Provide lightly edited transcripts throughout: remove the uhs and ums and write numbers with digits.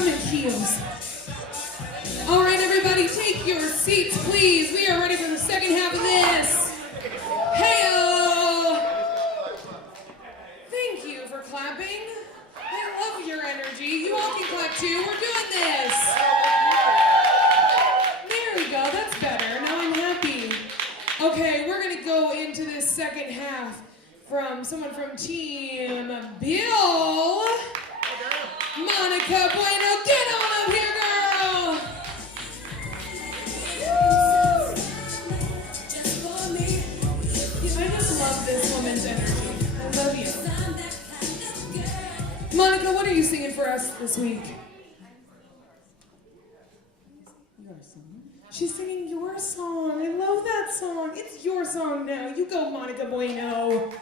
I'm in heels. All right, everybody, take your seats, please. We are ready for the second half of this. Hey-o! Thank you for clapping. I love your energy. You all can clap too. We're doing this. There we go. That's better. Now I'm happy. Okay, we're going to go into this second half from someone from Team Bill. Monica Bueno, get on up here, girl. I just love this woman's energy. I love you. Monica, what are you singing for us this week? Your song. She's singing your song. I love that song. It's your song now. You go, Monica Bueno.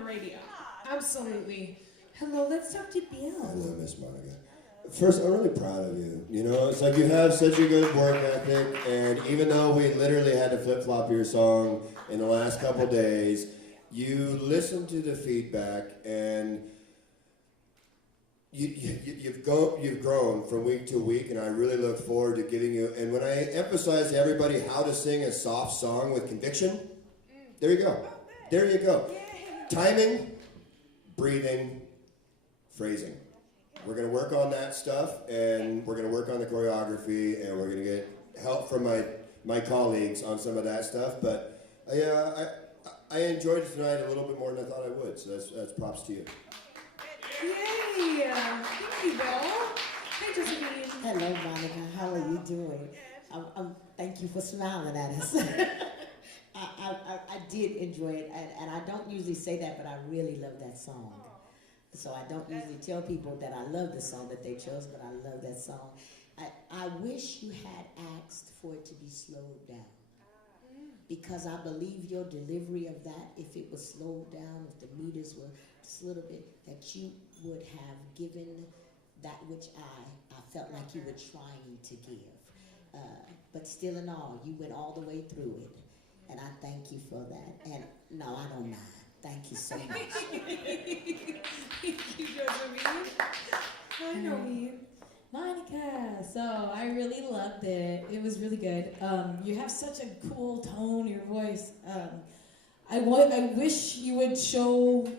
the radio. Absolutely. Hello, let's talk to Bill. Hello, Miss Monica. First, I'm really proud of you. You know, it's like you have such a good work ethic, and even though we literally had to flip-flop your song in the last couple days, you listened to the feedback, and you've grown from week to week, and I really look forward to giving you, and when I emphasize to everybody how to sing a soft song with conviction, there you go. There you go. Timing, breathing, phrasing. We're going to work on that stuff, and we're going to work on the choreography, and we're going to get help from my colleagues on some of that stuff. But I enjoyed it tonight a little bit more than I thought I would, so that's props to you. Yay! Thank you, Bill. Hi, Josephine. Hello, Monica. How are you doing? Thank you for smiling at us. I did enjoy it, and I don't usually say that, but I really love that song. So I don't usually tell people that I love the song that they chose, but I love that song. I wish you had asked for it to be slowed down, because I believe your delivery of that, if it was slowed down, if the meters were just a little bit, that you would have given that which I felt like you were trying to give. But still in all, you went all the way through it. And I thank you for that. And no, I don't mind. Thank you so much. Thank you, Josephine. Hi, Nomi. Monica, so I really loved it. It was really good. You have such a cool tone, your voice. I wish you would show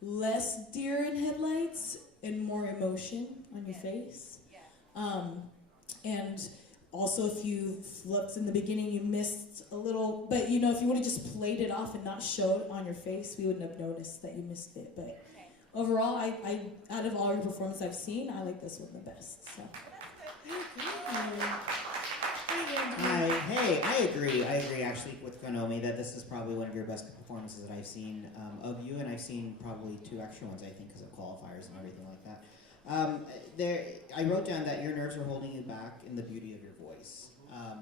less deer in headlights and more emotion on your face. And also, if you flipped in the beginning, you missed a little, but you know, if you would have just played it off and not showed it on your face, we wouldn't have noticed that you missed it. But overall, I out of all your performances I've seen, I like this one the best. So. I agree actually with Konomi that this is probably one of your best performances that I've seen of you, and I've seen probably 2 extra ones, I think, because of qualifiers and everything like that. I wrote down that your nerves are holding you back in the beauty of your voice. God,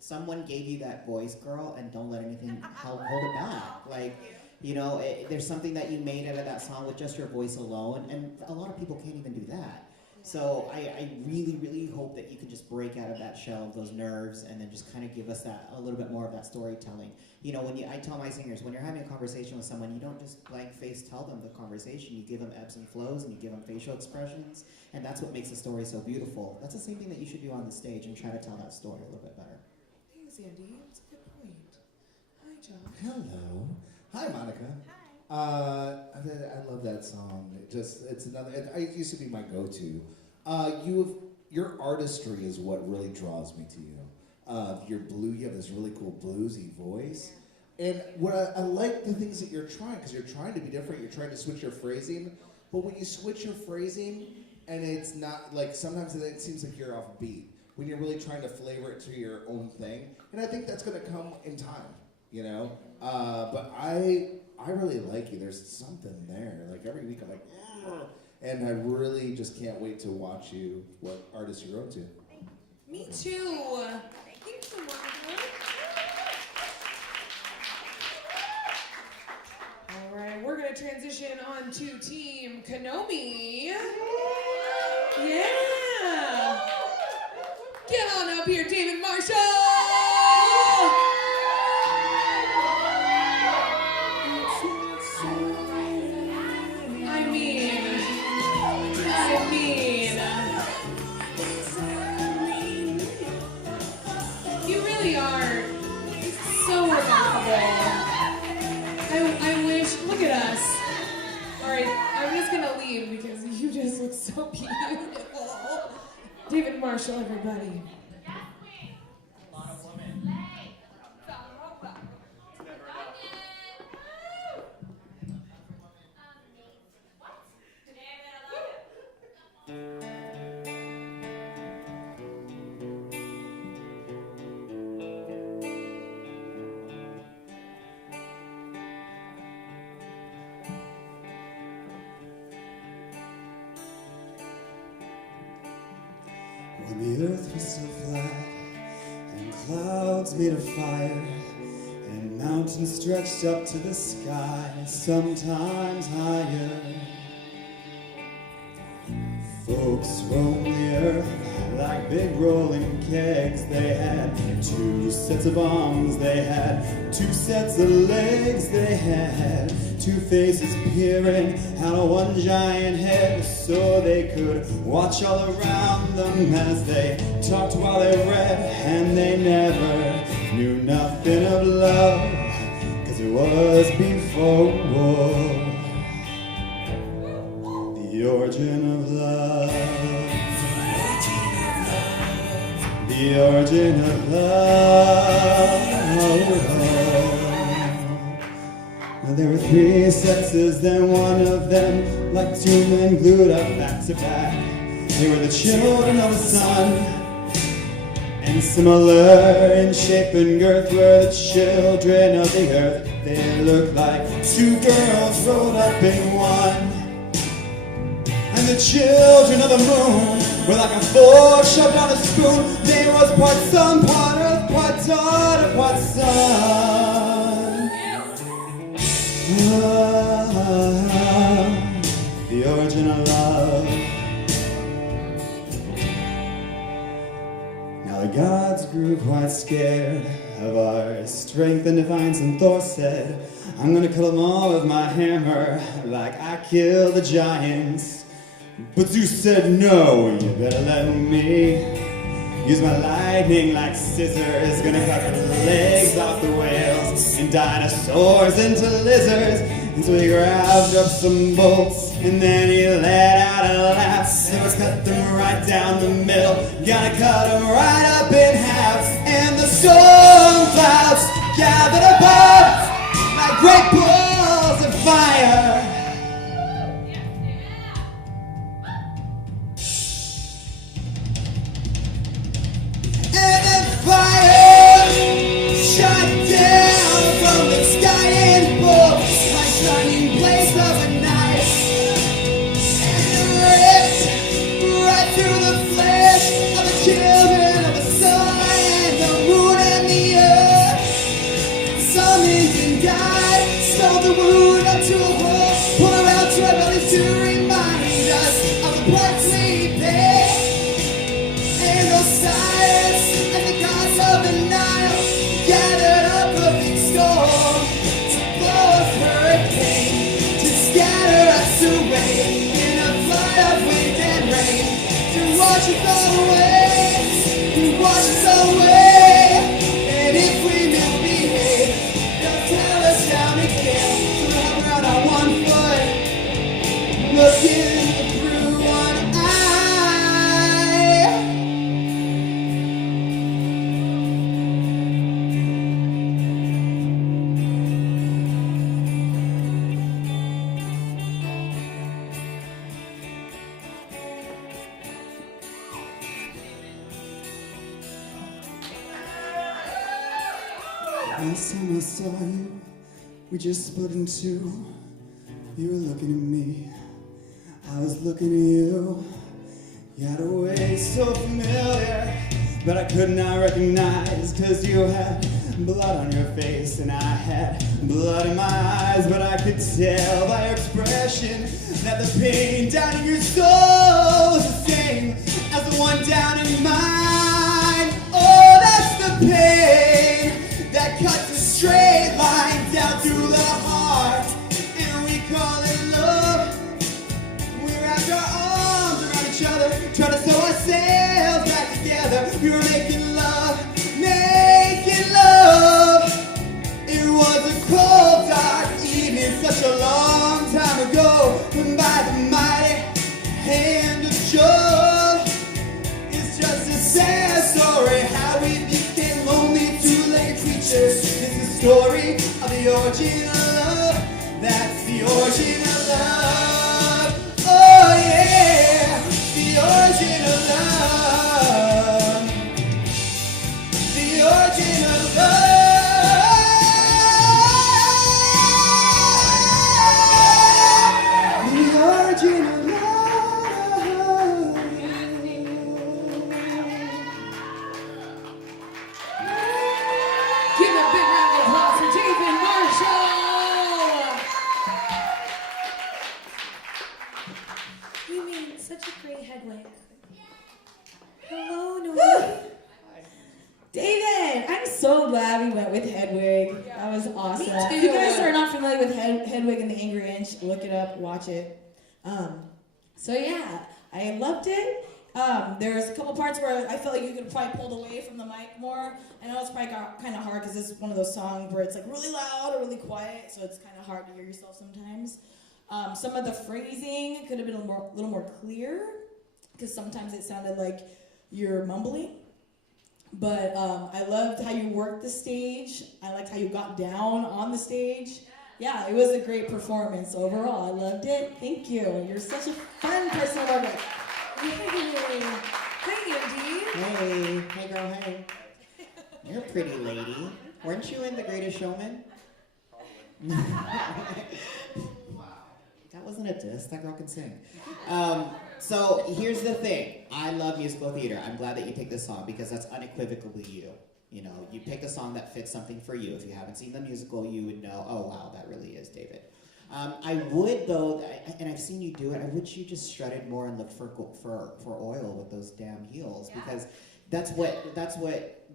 someone gave you that voice, girl, and don't let anything hold it back. Like, you know, there's something that you made out of that song with just your voice alone, and a lot of people can't even do that. So I really, really hope that you can just break out of that shell of those nerves and then just kind of give us that a little bit more of that storytelling. You know, I tell my singers, when you're having a conversation with someone, you don't just blank face tell them the conversation. You give them ebbs and flows, and you give them facial expressions, and that's what makes the story so beautiful. That's the same thing that you should do on the stage and try to tell that story a little bit better. Thanks, Andy. That's a good point. Hi, John. Hello. Hi, Monica. Hi. I love that song. It's another. It used to be my go-to. Your artistry is what really draws me to you. You have this really cool bluesy voice, and what I like the things that you're trying, because you're trying to be different. You're trying to switch your phrasing, but when you switch your phrasing, and it's not like sometimes it seems like you're off beat when you're really trying to flavor it to your own thing, and I think that's going to come in time, you know. But I really like you. There's something there. Like every week, I'm like. Ugh. And I really just can't wait to watch what artists you wrote to. Me too. Thank you, Monica. All right, we're going to transition on to Team Konomi. Yeah. Get on up here, David Marshall. You really are so remarkable. I wish, look at us. All right, I'm just gonna leave because you just look so beautiful. David Marshall, everybody. When the earth was still flat and clouds made of fire and Mountains stretched up to the sky, sometimes higher. Folks roamed the earth like big rolling kegs. They had 2 sets of arms, they had 2 sets of legs. They had 2 faces peering out of one giant head, so they could watch all around them as they talked while they read. And they never knew nothing of love, 'cause it was before war. The origin of love. The origin of love. Now there were 3 sexes, then one of them, like 2 men glued up back to back. They were the children of the sun, and similar in shape and girth were the children of the earth. They looked like 2 girls rolled up in one. And the children of the moon were like a fork shoved on a spoon. They was part sun, part earth, part daughter, part son. The origin of love. Now the gods grew quite scared of our strength and defiance, and Thor said, I'm gonna kill them all with my hammer, like I killed the giants. But Zeus said, no, you better let me use my lightning like scissors. Gonna cut the legs off the whales and dinosaurs into lizards. And so he grabbed up some bolts and then he let out a laugh. So he cut them right down the middle, gonna cut them right up in half. And the storm clouds gathered above like great balls of fire. And then fire shot down from the sky and bolts like shining blades of a knife. And it ripped right through the flesh of the children of the sun and the moon and the earth. Some Indian died, stole the wound up to a hole, pulled her out to our bellies to remind us of the price we pay. And those sires and the gods of the Nile gathered up a big storm to blow a hurricane, to scatter us away in a flood of wind and rain, to wash us all away, to wash us all away. And if we misbehave, they'll tell us down again. So we'll hop around on one foot, looking through one eye. Last time I saw you, we just split in 2. You were looking at me, I was looking at you. You had a way so familiar, but I could not recognize, 'cause you had blood on your face and I had blood in my eyes. But I could tell by your expression that the pain down in your soul was the same as the one down in mine. Oh, that's the pain that cuts a straight line down through the heart, and we call it love. We wrapped our arms around each other, trying to sew ourselves back together. We were making love, making love. It was a cold, dark evening, such a long time ago, and by the mighty hand of Jove. It's just a sad story how we became lonely, too late creatures. It's the story of the origin of love. That's the origin of love. Oh yeah, the origin of love. The origin of love. The origin of love. Give a big round of applause for Jesus. so glad we went with Hedwig. That was awesome. Me too. If you guys are not familiar with Hedwig and the Angry Inch, look it up, watch it. So yeah, I loved it. There's a couple parts where I felt like you could probably pulled away from the mic more. I know it's probably kind of hard because it's one of those songs where it's like really loud or really quiet, so it's kind of hard to hear yourself sometimes. Some of the phrasing could have been a little more clear because sometimes it sounded like you're mumbling. But I loved how you worked the stage. I liked how you got down on the stage. Yeah, it was a great performance overall. I loved it. Thank you. You're such a fun person to work with. Yay. Hey, Andy. Hey, hey girl, hey. You're a pretty lady. Weren't you in The Greatest Showman? That wasn't a diss. That girl can sing. So here's the thing. I love musical theater. I'm glad that you picked this song because that's unequivocally you. You know, you pick a song that fits something for you. If you haven't seen the musical, you would know, oh wow, that really is David. I would though, and I've seen you do it, I wish you just strutted more and looked for oil with those damn heels because that's what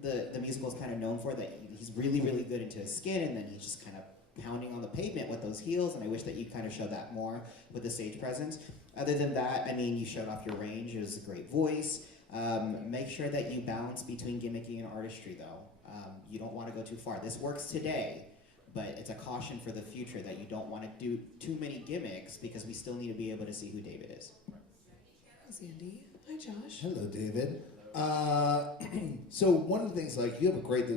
the musical is kind of known for, that he's really, really good into his skin and then he's just kind of pounding on the pavement with those heels, and I wish that you kind of showed that more with the stage presence. Other than that, I mean, you showed off your range. It was a great voice. Make sure that you balance between gimmicky and artistry, though. You don't want to go too far. This works today, but it's a caution for the future that you don't want to do too many gimmicks because we still need to be able to see who David is. Thanks, Andy. Hi, Josh. Hello, David. So one of the things, like, you have a great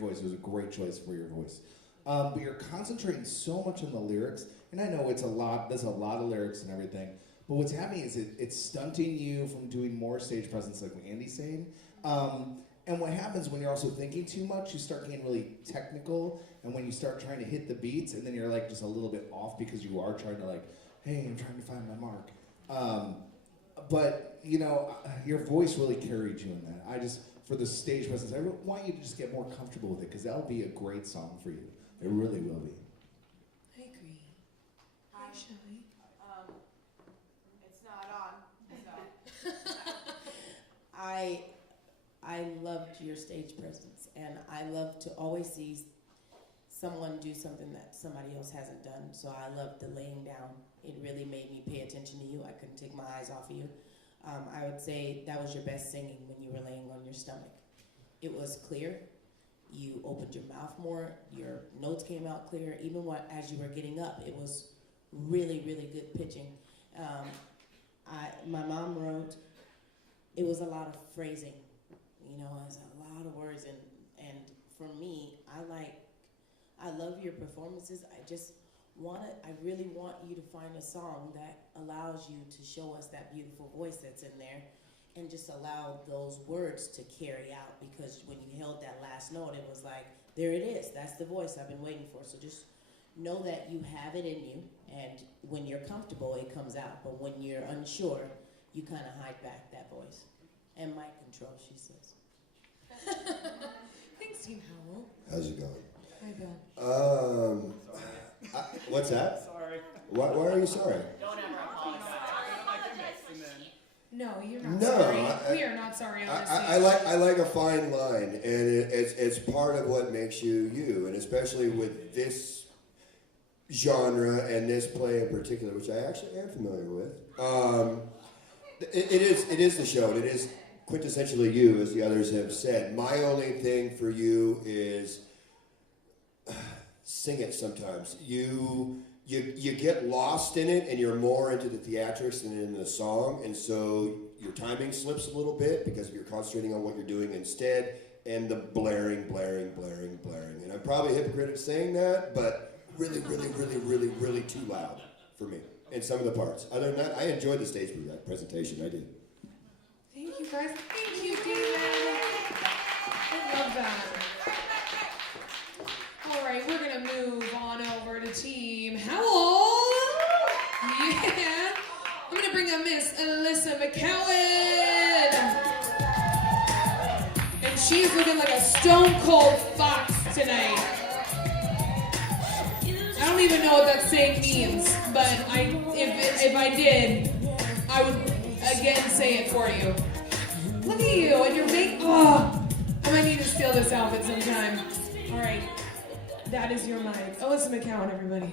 voice. It was a great choice for your voice. But you're concentrating so much on the lyrics, and I know it's a lot. There's a lot of lyrics and everything. But what's happening is it's stunting you from doing more stage presence, like what Andy's saying. And what happens when you're also thinking too much, you start getting really technical, and when you start trying to hit the beats, and then you're like just a little bit off because you are trying to like, hey, I'm trying to find my mark. But you know, your voice really carried you in that. For the stage presence, I want you to just get more comfortable with it because that'll be a great song for you. It really will be. Hi, Green. Hi, Shy. It's not on, so. I loved your stage presence, and I love to always see someone do something that somebody else hasn't done. So I loved the laying down. It really made me pay attention to you. I couldn't take my eyes off of you. I would say that was your best singing when you were laying on your stomach. It was clear. You opened your mouth more. Your notes came out clear. Even as you were getting up, it was really, really good pitching. My mom wrote, it was a lot of phrasing. You know, it's a lot of words, and for me, I love your performances. I really want you to find a song that allows you to show us that beautiful voice that's in there, and just allow those words to carry out, because when you held that last note, it was like, there it is, that's the voice I've been waiting for. So just know that you have it in you, and when you're comfortable, it comes out, but when you're unsure, you kind of hide back that voice. And mic control, she says. Thanks, Team Howell. How's it going? Hi, Bill. What's that? Sorry. Why are you sorry? Don't ever apologize. No, you're not No, sorry. We are not sorry on this I like a fine line, and it's part of what makes you you, and especially with this genre and this play in particular, which I actually am familiar with. It is the show, and it is quintessentially you, as the others have said. My only thing for you is sing it sometimes. You get lost in it, and you're more into the theatrics than in the song, and so your timing slips a little bit because you're concentrating on what you're doing instead, and the blaring. And I'm probably a hypocrite saying that, but really too loud for me in some of the parts. Other than that, I enjoyed the stage presentation. I did. Thank you, guys. Thank you, David. I love that. All right, we're going to move on over to Team Howell. Yeah. I'm going to bring up Miss Alyssa McCowan. And she's looking like a stone cold fox tonight. I don't even know what that saying means, but if I did, I would again say it for you. Look at you and your make. Oh, I might need to steal this outfit sometime. All right, that is your mic. Alyssa McCowan, everybody.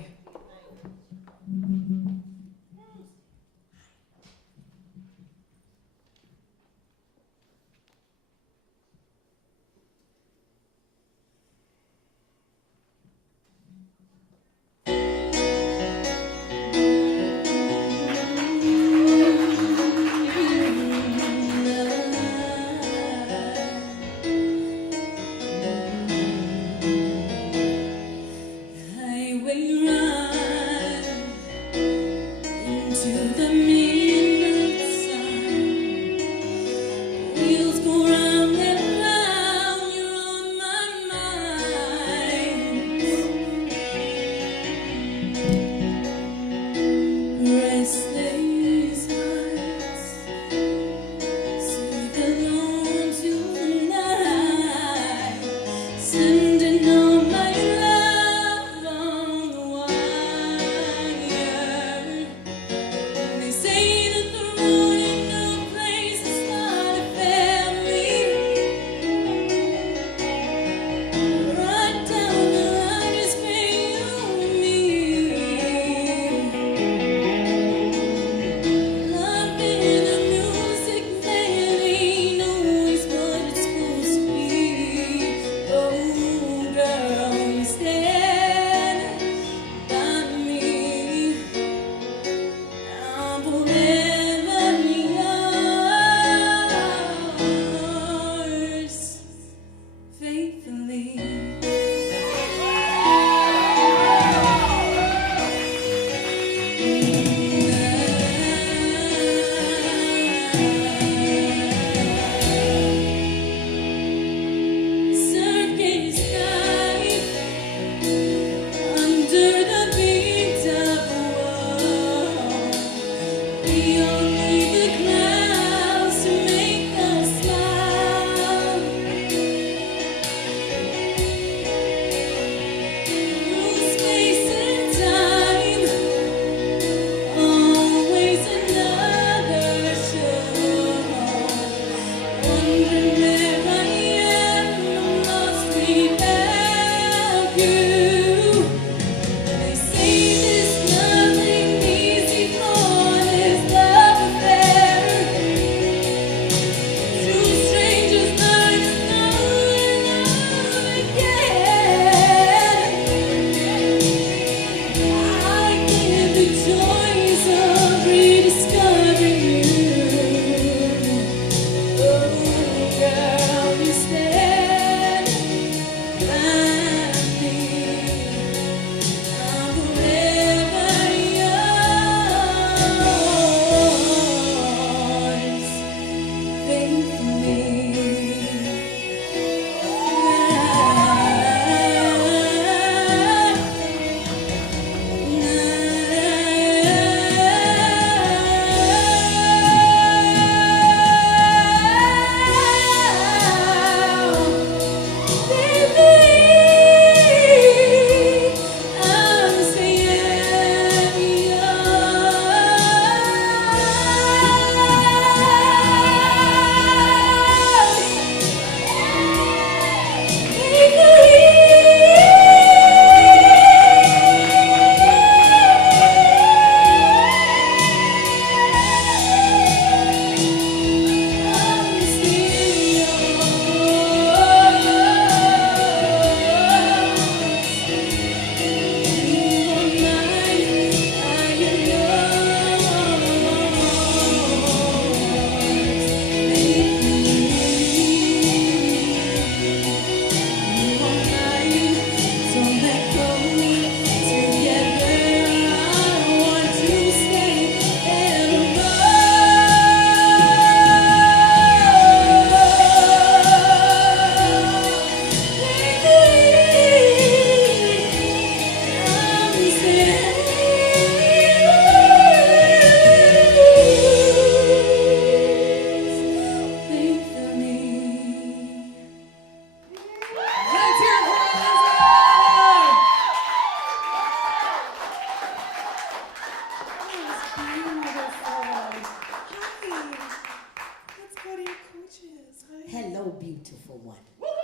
Hello, beautiful one.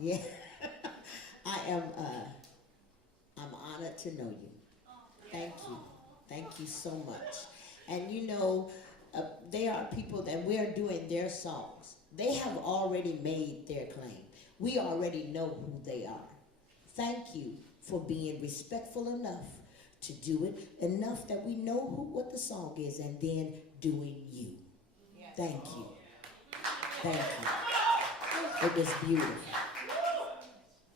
Yeah. I am, I'm honored to know you. Thank you. Thank you so much. And you know, there are people that we are doing their songs. They have already made their claim. We already know who they are. Thank you for being respectful enough to do it, enough that we know what the song is, and then doing you. Thank you. Thank you. It was beautiful.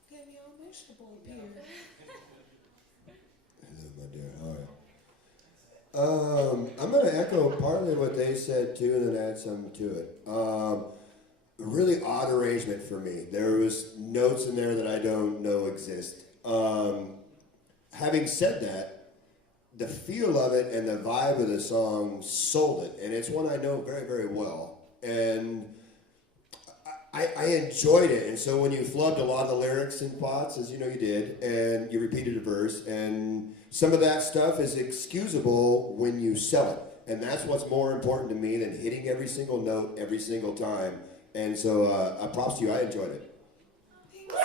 Get me all emotional up here. Hello, my dear. All right. I'm going to echo partly what they said too, and then add something to it. Really odd arrangement for me. There was notes in there that I don't know exist. Having said that, the feel of it and the vibe of the song sold it, and it's one I know very, very well. And I enjoyed it, and so when you flubbed a lot of the lyrics in spots, as you know you did, and you repeated a verse, and some of that stuff is excusable when you sell it, and that's what's more important to me than hitting every single note every single time. And so, props to you. I enjoyed it. Bill?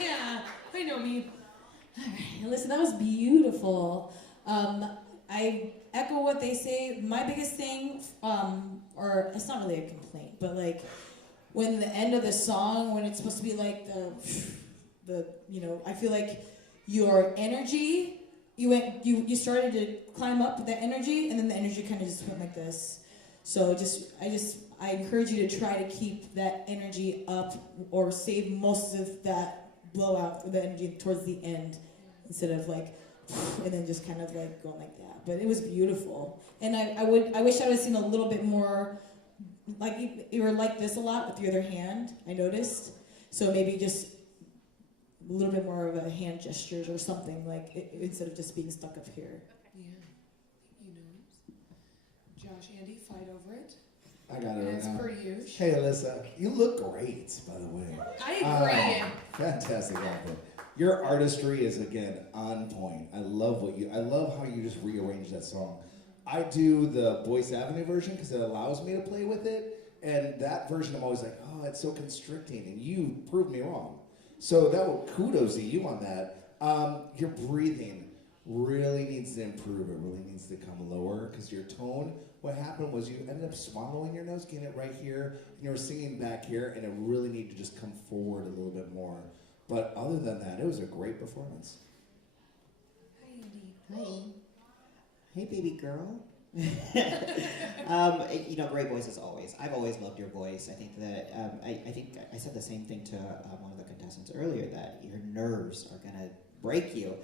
Yeah, I know me. All right, listen, that was beautiful. I echo what they say. My biggest thing, or it's not really a complaint, but like when the end of the song, when it's supposed to be like the I feel like your energy, you started to climb up with that energy, and then the energy kind of just went like this. So I encourage you to try to keep that energy up, or save most of that blowout or the energy towards the end, instead of like, and then just kind of like going like that. But it was beautiful, and I wish I would have seen a little bit more, like you were like this a lot with your other hand, I noticed. So maybe just a little bit more of a hand gestures or something, like instead of just being stuck up here. Yeah, you know. Josh, Andy, fight over it. I got it right As now. per usual. Hey, Alyssa, you look great, by the way. I agree. Fantastic outfit. Your artistry is again on point. I love how you just rearrange that song. I do the Boyce Avenue version because it allows me to play with it, and that version I'm always like, oh, it's so constricting, and you proved me wrong. So kudos to you on that. Your breathing really needs to improve. It really needs to come lower because your tone. What happened was you ended up swallowing your notes, getting it right here, and you were singing back here, and it really needed to just come forward a little bit more. But other than that, it was a great performance. Hi, Andy. Hi. Hey, baby girl. Great voice as always. I've always loved your voice. I think that I think I said the same thing to one of the contestants earlier, that your nerves are gonna break you.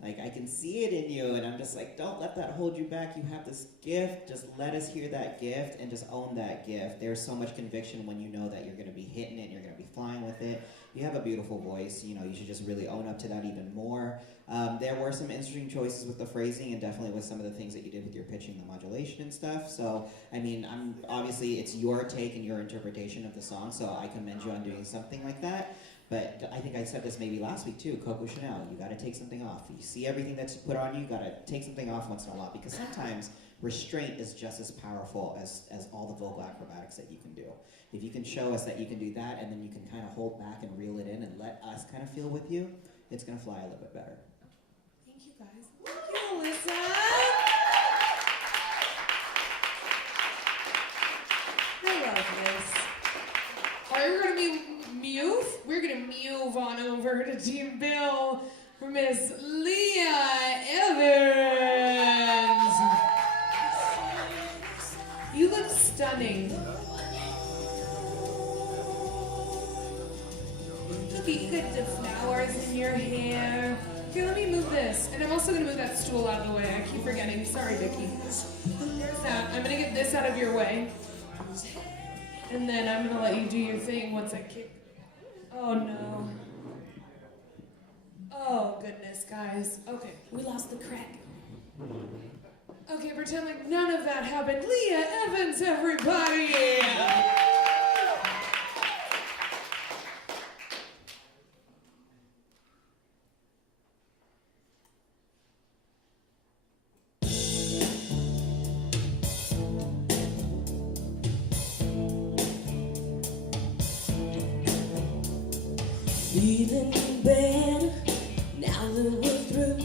Like, I can see it in you, and I'm just like, don't let that hold you back. You have this gift. Just let us hear that gift and just own that gift. There's so much conviction when you know that you're going to be hitting it, and you're going to be flying with it. You have a beautiful voice. You should just really own up to that even more. There were some interesting choices with the phrasing, and definitely with some of the things that you did with your pitching, the modulation and stuff. So, obviously, it's your take and your interpretation of the song, so I commend you on doing something like that. But I think I said this maybe last week too, Coco Chanel, you gotta take something off. You see everything that's put on you gotta take something off once in a while, because sometimes restraint is just as powerful as all the vocal acrobatics that you can do. If you can show us that you can do that, and then you can kind of hold back and reel it in and let us kind of feel with you, it's gonna fly a little bit better. Thank you, guys. Thank you, Alyssa. I love this. All right, we're gonna move on over to Team Bill for Miss Leah Evans. You look stunning. Look, you got the flowers in your hair. Here, let me move this. And I'm also gonna move that stool out of the way. I keep forgetting. Sorry, Vicky. There's that. I'm gonna get this out of your way. And then I'm gonna let you do your thing once I kick. Oh no. Oh goodness, guys. Okay. We lost the crack. Okay, pretend like none of that happened. Leah Evans, everybody! Feeling better now that we're through.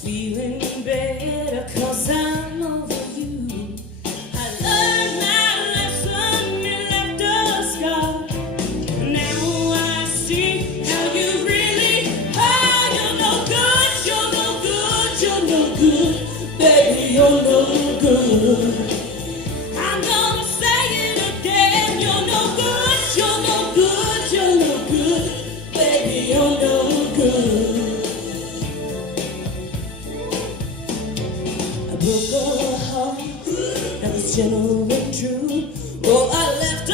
Feeling better 'cause I'm over you. I learned my lesson, you left a scar. Now I see how you really are. You're no good, you're no good, you're no good. Baby, you're no good. I'm gonna say it again. You're no good, you're no good, you're no good. Baby, you're no good. I broke a heart that was gentle and true. Oh, I left a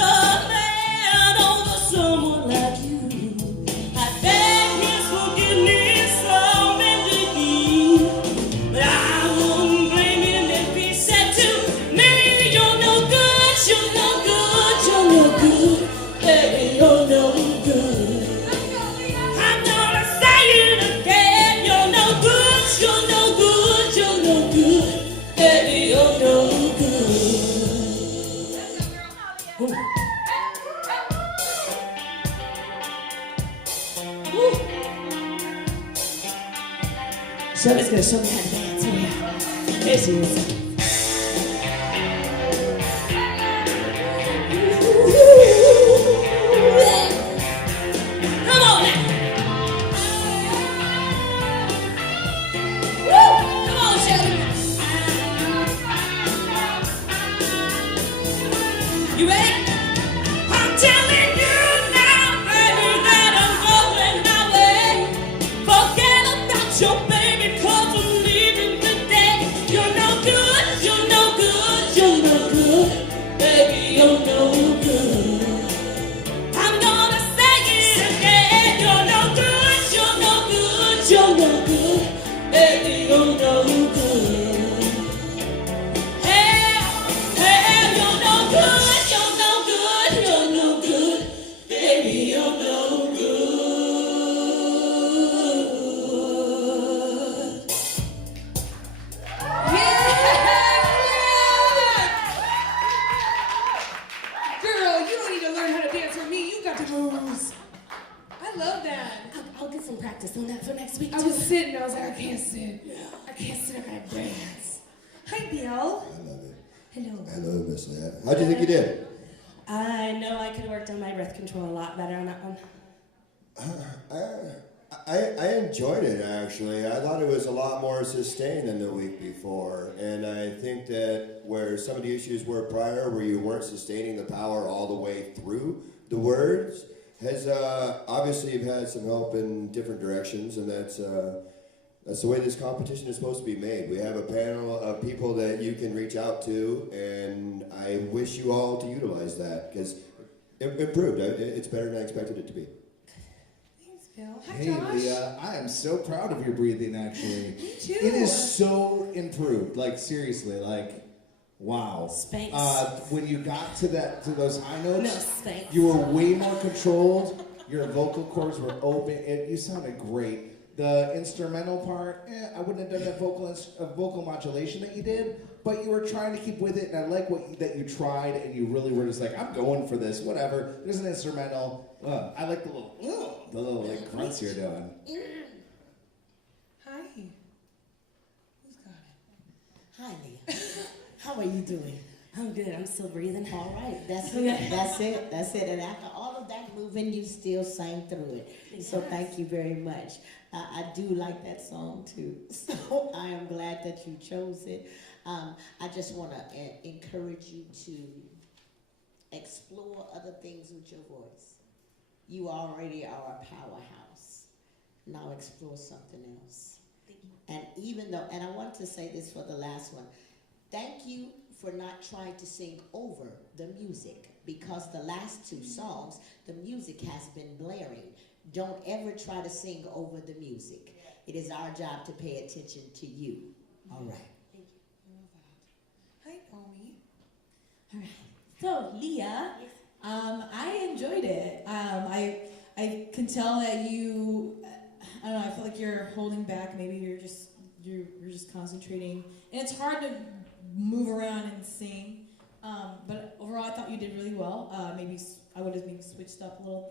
man over someone like you. I beg his forgiveness from empathy, but I wouldn't blame him if he said to me, you're no good, you're no good, you're no good. Baby, you're no good. I'm gonna say it again. You're no good, you're no good, you're no good. Baby, you're no good. Ooh. Woo. Shirley's gonna show me how to dance. Oh, yeah. There she is. Come on now. Woo! Come on, Shirley. You ready? I'm telling you now, baby, that I'm going my way. Forget about your baby, 'cause I'm leaving today. You're no good, you're no good, you're no good. Baby, you're no good. I'm gonna say it again. You're no good, you're no good, you're no good. Baby, you're no good. Hey, hey, you're no good, you're no good, you're no good. Baby, you're no good. Girl, you don't need to learn how to dance with me. You got the moves. I love that. I'll get some practice on that for next week, I was sitting, I was like, I can't sit. I can't sit, I gotta dance. Hi, Bill. I love it. Hello. Hello, Miss Leah. How do you think you did? I know I could have worked on my breath control a lot better on that one. I enjoyed it, actually. I thought it was a lot more sustained than the week before. And I think that where some of the issues were prior, where you weren't sustaining the power all the way through the words, has obviously you've had some help in different directions, and that's the way this competition is supposed to be made. We have a panel of people that you can reach out to, and I wish you all to utilize that, because it improved. It's better than I expected it to be. Thanks, Bill. Hi, Hey, Josh. Leah, I am so proud of your breathing, actually. Me too. It is so improved. Like, seriously, like, wow. Spanx. When you got to those high notes, No, Spanx. you were way more controlled. Your vocal cords were open, and you sounded great. The instrumental part, I wouldn't have done that vocal modulation that you did, but you were trying to keep with it, and I like that you tried, and you really were just like, I'm going for this, whatever. There's an instrumental. I like the little like grunts you're doing. Hi. Who's got it? Hi, Leah. How are you doing? I'm good. I'm still breathing. All right, that's it. That's it. That's it. And after all of that moving, you still sang through it. So thank you very much. I do like that song too. So I am glad that you chose it. I just want to encourage you to explore other things with your voice. You already are a powerhouse. Now explore something else. Thank you. And even though, and I want to say this for the last one, thank you for not trying to sing over the music, because the last two songs, the music has been blaring. Don't ever try to sing over the music. It is our job to pay attention to you. All right. Thank you. I love that. Hi, Omi. All right. So, Leah, I enjoyed it. I can tell that you, I don't know, I feel like you're holding back. Maybe you're just concentrating. And it's hard to move around and sing. But overall, overall, I thought you did really well. I would have maybe switched up little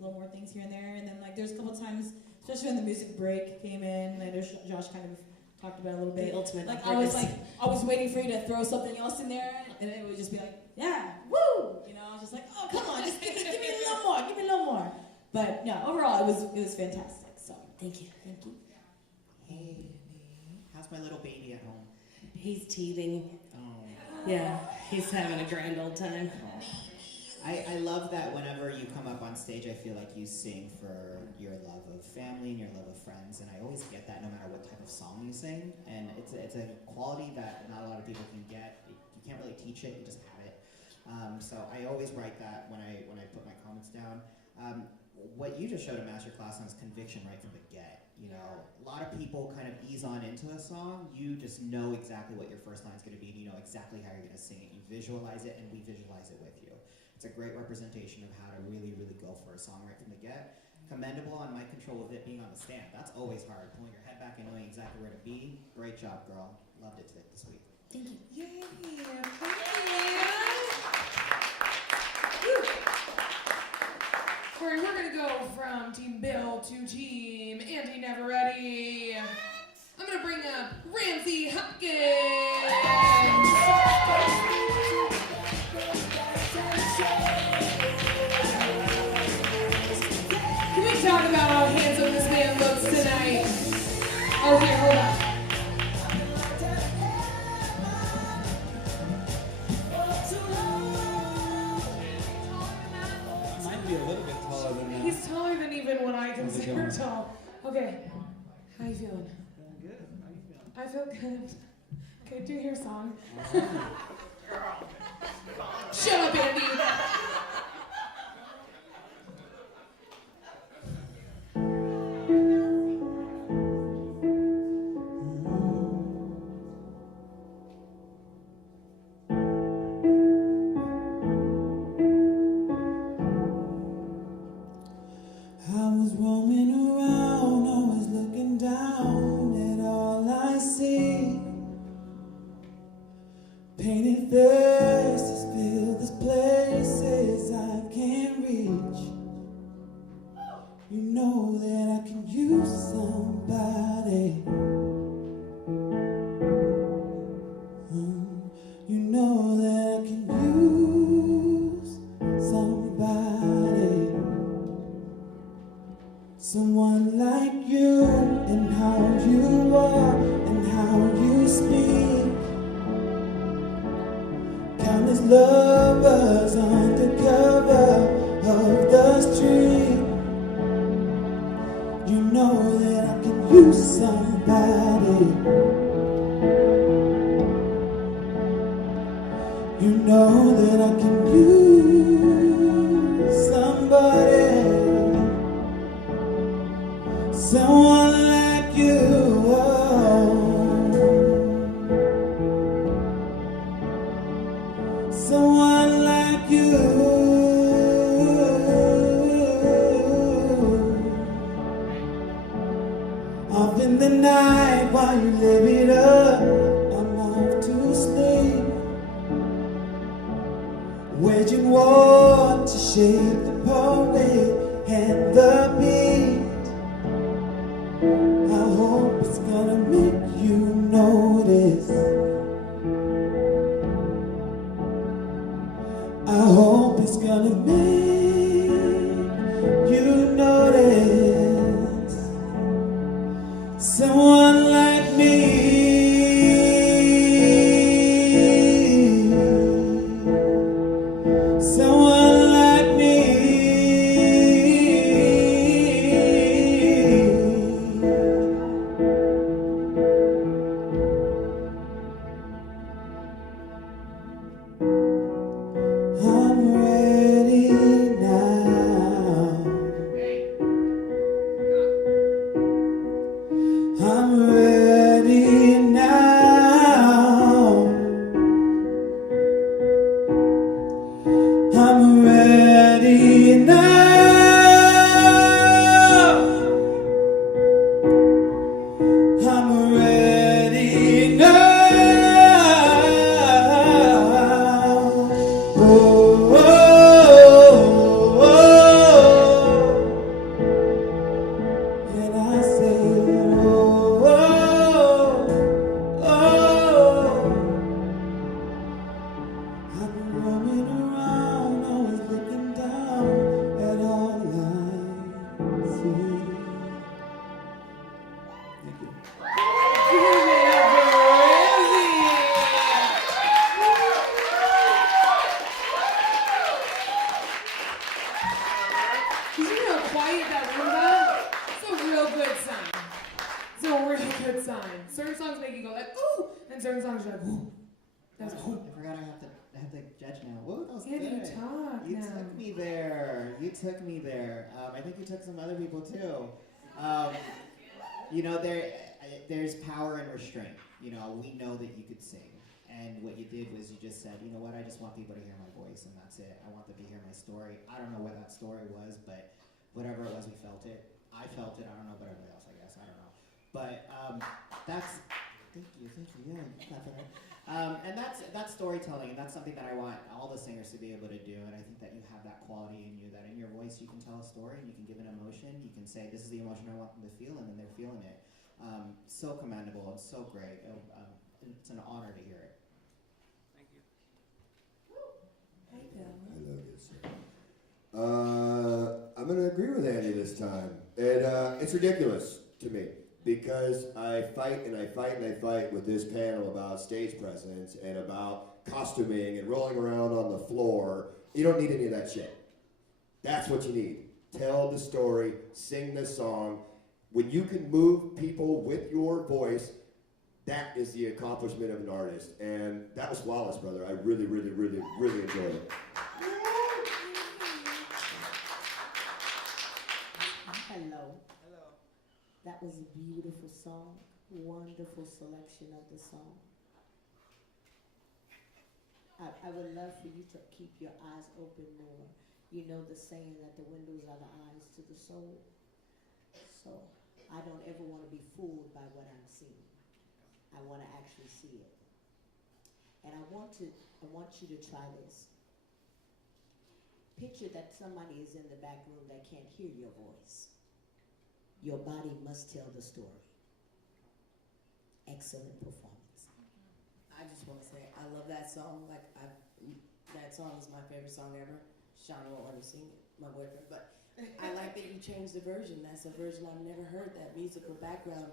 more things here and there. And then like there's a couple times, especially when the music break came in, I know Josh kind of talked about it a little bit. The ultimate like awkwardness. I was waiting for you to throw something else in there, and it would just be like, yeah, woo! You know, I was just like, oh come on, just give me a little more. But no, overall it was fantastic. So Thank you. Hey, how's my little baby at home? He's teething. Oh. Yeah, he's having a grand old time. I love that whenever you come up on stage, I feel like you sing for your love of family and your love of friends, and I always get that no matter what type of song you sing, and it's a quality that not a lot of people can get. You can't really teach it, you just have it. So I always write that when I put my comments down. What you just showed a masterclass on is conviction right from the get. You know, a lot of people kind of ease on into a song. You just know exactly what your first line's going to be, and you know exactly how you're going to sing it. You visualize it, and we visualize it with you. It's a great representation of how to really, really go for a song right from the get. Commendable on mic control with it being on the stand. That's always hard, pulling your head back and knowing exactly where to be. Great job, girl. Loved it this week. Thank you. Yay! All right, we're gonna go from Team Bill to Team Andy Never Ready. I'm gonna bring up Ramsey Hopkins. Can we talk about how handsome this man looks tonight? Oh, here, hold on. Might be a little bit taller than that. He's taller than even what I consider tall. Okay, how you feeling? Good. How you feeling? I feel good. Okay, do your song. Shut up, Andy. I was roaming around, always looking down at all I see. Painted faces fill these places I can't reach. You know that I can use somebody. You know that I can use somebody. Someone like you, and how you are, and how you speak. Countless lovers under cover of the street. You know that I can use somebody. You know that I can use somebody. Someone like you, someone like you. Off in the night while you live it up, I'm off to sleep. Waging war to shake the poet and the beat. I hope it's gonna make you notice. I hope it's gonna make you notice. Someone like me. Someone like me. I'm ready now. And certain songs you're like, whoo. That was whoo. I forgot I have to judge now. Whoa, that was Yeah, good. you talk You now. took me there. You took me there. I think you took some other people too. You know, there's power in restraint. You know, we know that you could sing. And what you did was you just said, you know what, I just want people to hear my voice, and that's it. I want them to hear my story. I don't know what that story was, but whatever it was, we felt it. I felt it. I don't know about everybody else, I guess. I don't know. But that's, thank you, yeah, you clap for that. And that's storytelling, and that's something that I want all the singers to be able to do. And I think that you have that quality in you, that in your voice you can tell a story, and you can give an emotion. You can say, this is the emotion I want them to feel, and then they're feeling it. So commendable and so great. It's an honor to hear it. I love this. I'm going to agree with Andy this time. It's ridiculous to me because I fight and I fight and I fight with this panel about stage presence and about costuming and rolling around on the floor. You don't need any of that shit. That's what you need. Tell the story, sing the song. When you can move people with your voice, that is the accomplishment of an artist. And that was flawless, brother. I really, really, really, really enjoyed it. Hello. Hello. That was a beautiful song. Wonderful selection of the song. I would love for you to keep your eyes open more. You know the saying that the windows are the eyes to the soul. So I don't ever want to be fooled by what I'm seeing. I want to actually see it. And I want you to try this. Picture that somebody is in the back room that can't hear your voice. Your body must tell the story. Excellent performance. I just want to say I love that song. That song is my favorite song ever. Sean won't let me sing it, my boyfriend, but I like that you changed the version. That's a version I've never heard. That musical background.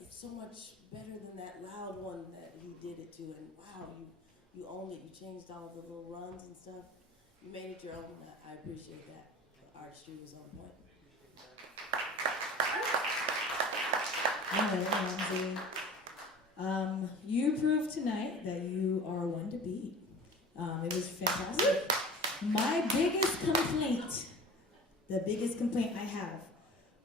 It's so much better than that loud one that he did it to. And wow, you owned it. You changed all the little runs and stuff. You made it your own. I appreciate that. The artistry was on point. Hello, Lindsay. You proved tonight that you are one to beat. It was fantastic. My biggest complaint, the biggest complaint I have,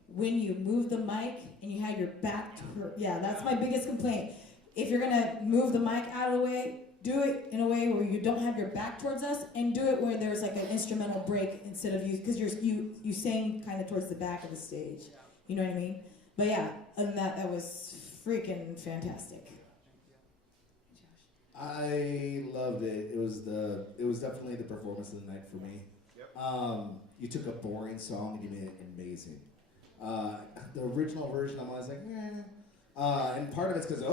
when you move the mic and you have your back turned, yeah, that's my biggest complaint. If you're gonna move the mic out of the way, do it in a way where you don't have your back towards us, and do it where there's like an instrumental break instead of you, because you sang kind of towards the back of the stage. You know what I mean? But yeah, other than that, that was freaking fantastic. I loved it. It was definitely the performance of the night for me. Yep. You took a boring song and you made it amazing. The original version, I'm always like, and part of it's because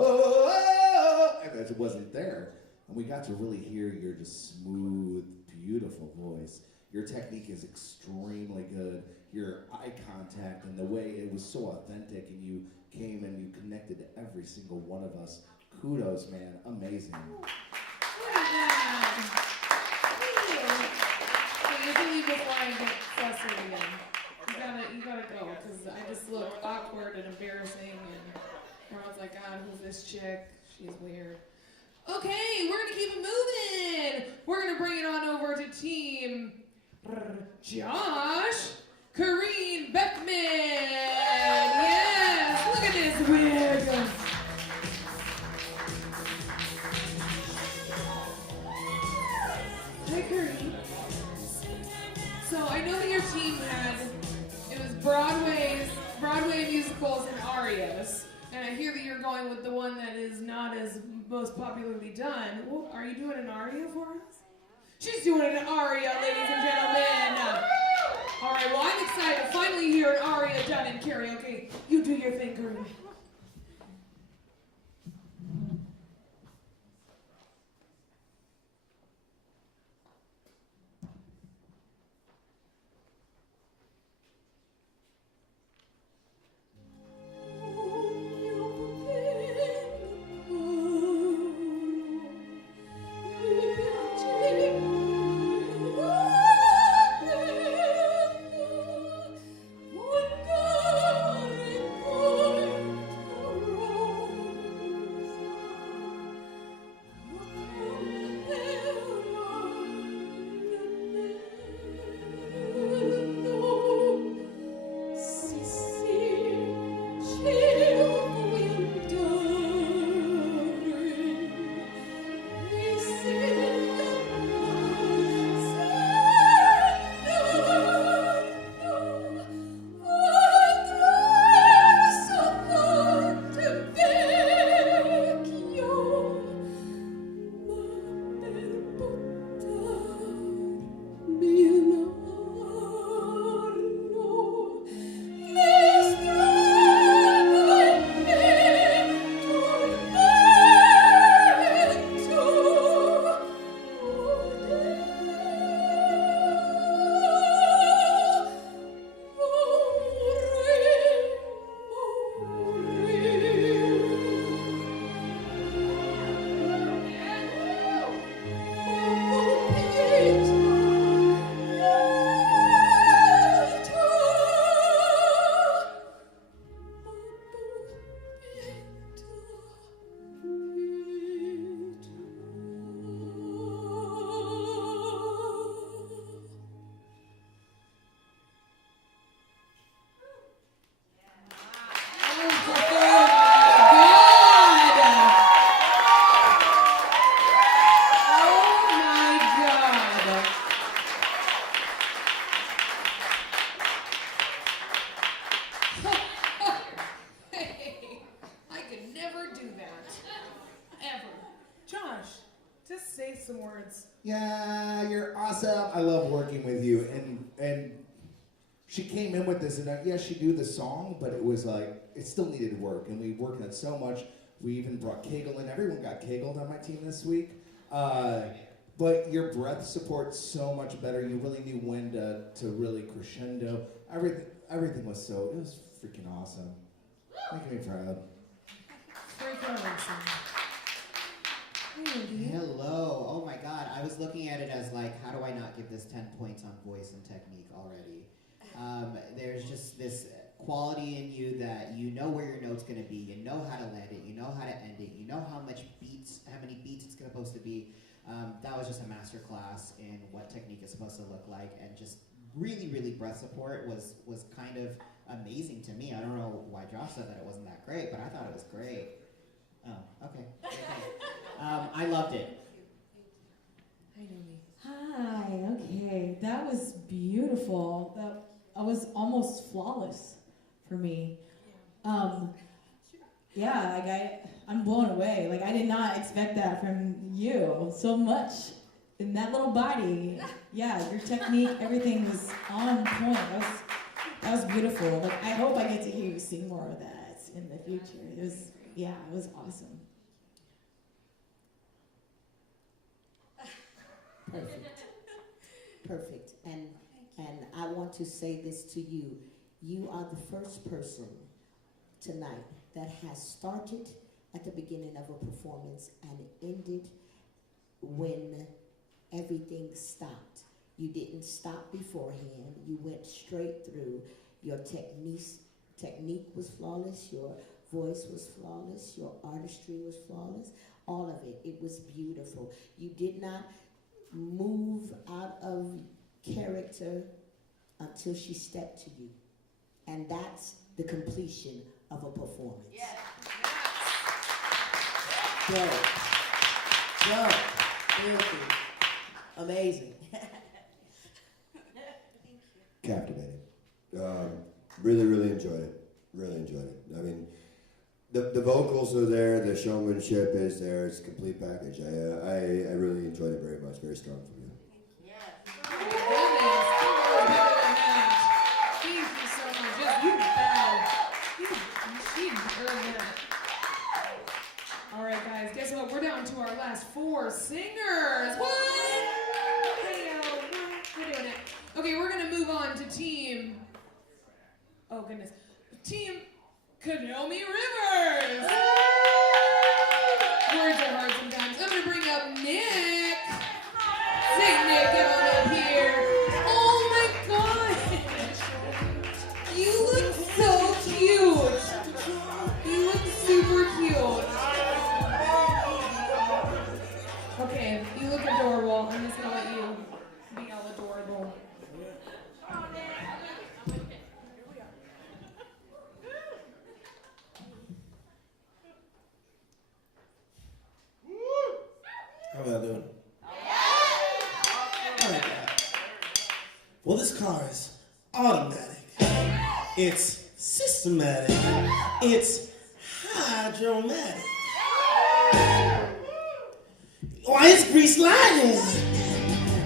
and it wasn't there, and we got to really hear your just smooth, beautiful voice. Your technique is extremely good. Your eye contact and the way it was so authentic, and you came and you connected to every single one of us. Kudos, man. Amazing. Usually before I get flustered again, you gotta go, because I just look awkward and embarrassing, and everyone's like, God, who's this chick? She's weird. Okay, we're gonna keep it moving. We're gonna bring it on over to team Josh, Kareen Beckman. Yes, look at this wig. Hi, Kareen. So I know that your team it was Broadway musicals and arias, and I hear that you're going with the one that is not as most popularly done. Well, are you doing an aria for us? She's doing an aria, ladies and gentlemen. All right, well, I'm excited to finally hear an aria done in karaoke. You do your thing, Kareen. yeah, you're awesome. I love working with you. And she came in with this, and yes, she knew the song, but it was like, it still needed work, and we worked on it so much. We even brought Kegel in. Everyone got Kegeled on my team this week. But your breath support's so much better. You really knew when to really crescendo. Everything was it was freaking awesome. Making me proud. Freaking awesome. Hello. Oh my God. I was looking at it as like, how do I not give this 10 points on voice and technique already? There's just this quality in you that you know where your note's gonna be, you know how to land it, you know how to end it, you know how many beats it's supposed to be. That was just a master class in what technique is supposed to look like, and just really breath support was kind of amazing to me. I don't know why Josh said that it wasn't that great, but I thought it was great. Oh, okay. I loved it. Hi, okay. That was beautiful. That was almost flawless for me. Yeah, like I'm blown away. Like I did not expect that from you so much in that little body. Yeah, your technique, everything was on point. That was beautiful. Like I hope I get to hear you sing more of that in the future. It was awesome. Perfect. And I want to say this to you. You are the first person tonight that has started at the beginning of a performance and ended when everything stopped. You didn't stop beforehand. You went straight through. Your technique was flawless. Your voice was flawless. Your artistry was flawless. All of it. It was beautiful. You did not move out of character until she stepped to you. And that's the completion of a performance. Yes. Go. Filthy. Amazing. Captivating. Really enjoyed it. Really enjoyed it. I mean, the vocals are there, the showmanship is there, it's a complete package. I really enjoyed it very much. Very strong from you. Thank you so much. Yes, you bowed. She earned that. All right, guys, guess what? We're down to our last 4 singers. What? We're doing it. Okay, we're going to move on to team... Oh, goodness. Team Kanomi Rivers. Words are hard sometimes. I'm going to bring up Nick. Say, Nick, come on up here. Oh, my God. You look so cute. You look super cute. Okay, you look adorable. I'm just going to let you be all adorable. How am I doing? Alright. Well, this car is automatic. It's systematic. It's hydromatic. Why is grease lighting?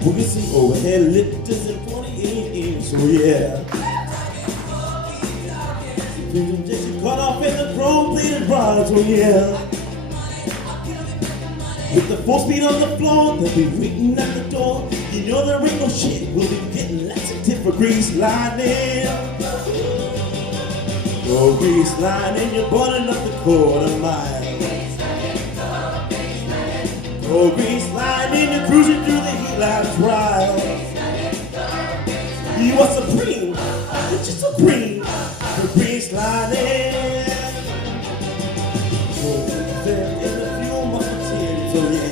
We can see overhead lifters and 48 inch, so yeah. Injection cut off in the chrome plated rods, oh yeah. With the 4-speed on the floor, they'll be waiting at the door. You know there ain't no shit, we'll be getting lots of tip for grease lightning. Go grease lightning, you're burning up the quarter mile. Go grease lightning, you're cruising through the heat like trial. You are supreme, you're just supreme. The grease lightning. So yeah,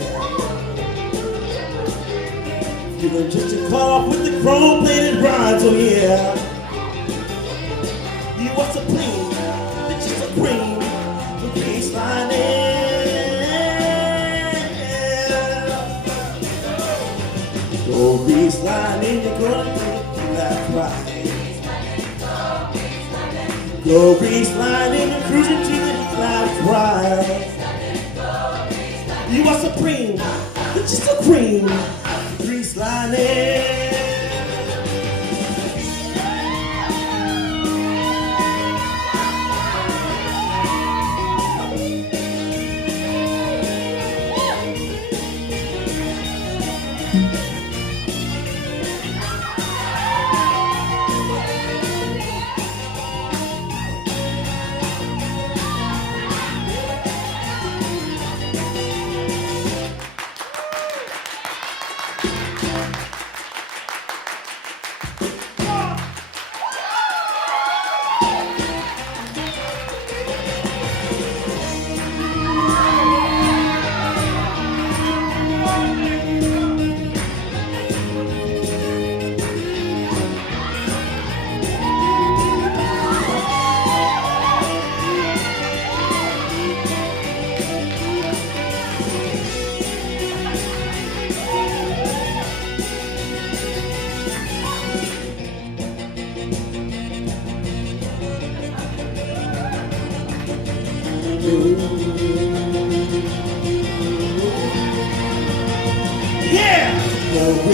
you done just your car off with the chrome-plated rods, oh yeah. You are supreme, it's just supreme, the grease lining. Go grease lining, you're gonna do that right. Go grease lining, you're cruising to the heat like right. You are supreme, you're just supreme,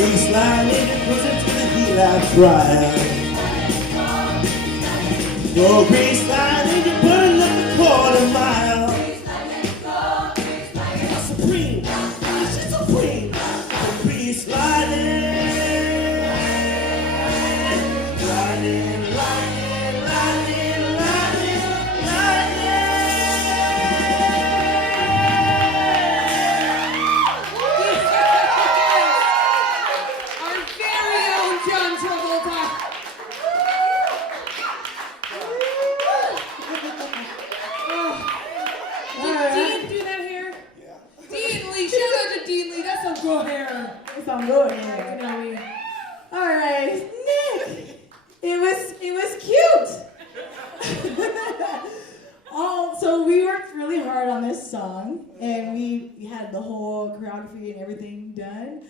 grease lightning and cruising to the heat-life trial. Go grease lightning, you're burning up a quarter mile. Supreme, she's supreme. Grease lightning. Lightning, lightning, lightning, lightning, Our very own John Travolta. Did Dean do that hair? Yeah. Dean Lee, shout out to Dean Lee. That's some good hair. It's on good Yeah, hair. you know me. All right, Nick. It was cute. So we worked really hard on this song, and we had the whole choreography and everything done.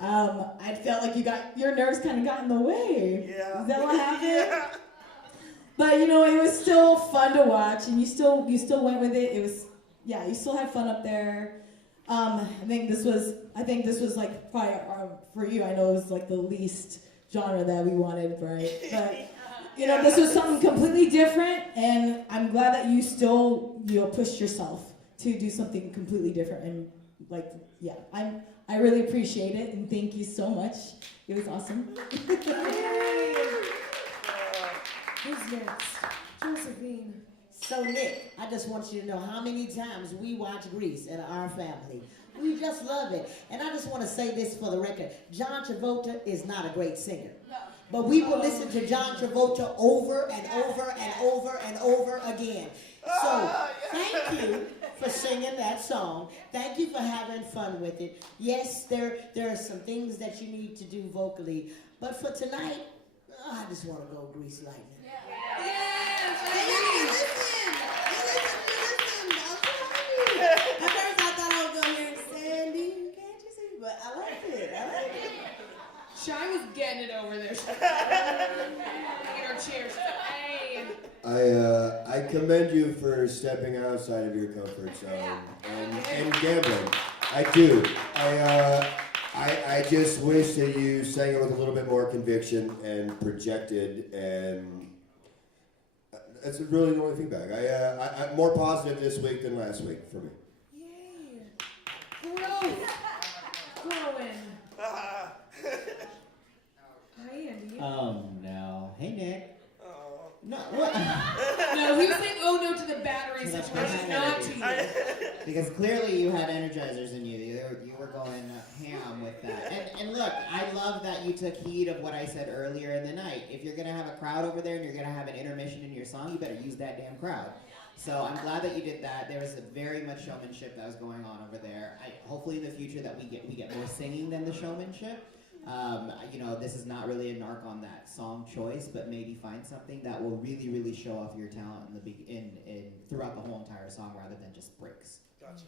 I felt like your nerves kind of got in the way. Yeah. Is that what happened? But it was still fun to watch, and you still went with it. It was, you still had fun up there. I think this was like probably for you. I know it was like the least genre that we wanted, right? But this was something completely different, and I'm glad that you still pushed yourself to do something completely different. And I really appreciate it, and thank you so much. It was awesome. Who's next? Josephine. So Nick, I just want you to know how many times we watch Grease in our family. We just love it. And I just want to say this for the record. John Travolta is not a great singer. But we will listen to John Travolta over and over and over and over again. So thank you for singing that song. Thank you for having fun with it. Yes, there are some things that you need to do vocally. But for tonight, I just want to go Grease Lightning. Yes, Listen. At first I thought I was going to hear Sandy, can't you see? But I like it. Shy was getting it over there. Get our chairs. Hey. I commend you for stepping outside of your comfort zone and gambling. I do. I just wish that you sang it with a little bit more conviction and projected, and that's really the only feedback. I'm more positive this week than last week for me. Yay. Growth. Growing. Hi, Andy. Oh no. Hey Nick. No, what? No, he was saying oh no to the battery That's situation, right. not to you. Because clearly you had energizers in you. You were going ham with that. And look, I love that you took heed of what I said earlier in the night. If you're going to have a crowd over there and you're going to have an intermission in your song, you better use that damn crowd. So I'm glad that you did that. There was a very much showmanship that was going on over there. Hopefully in the future that we get more singing than the showmanship. This is not really a narc on that song choice, but maybe find something that will really, really show off your talent throughout the whole entire song rather than just breaks. Gotcha.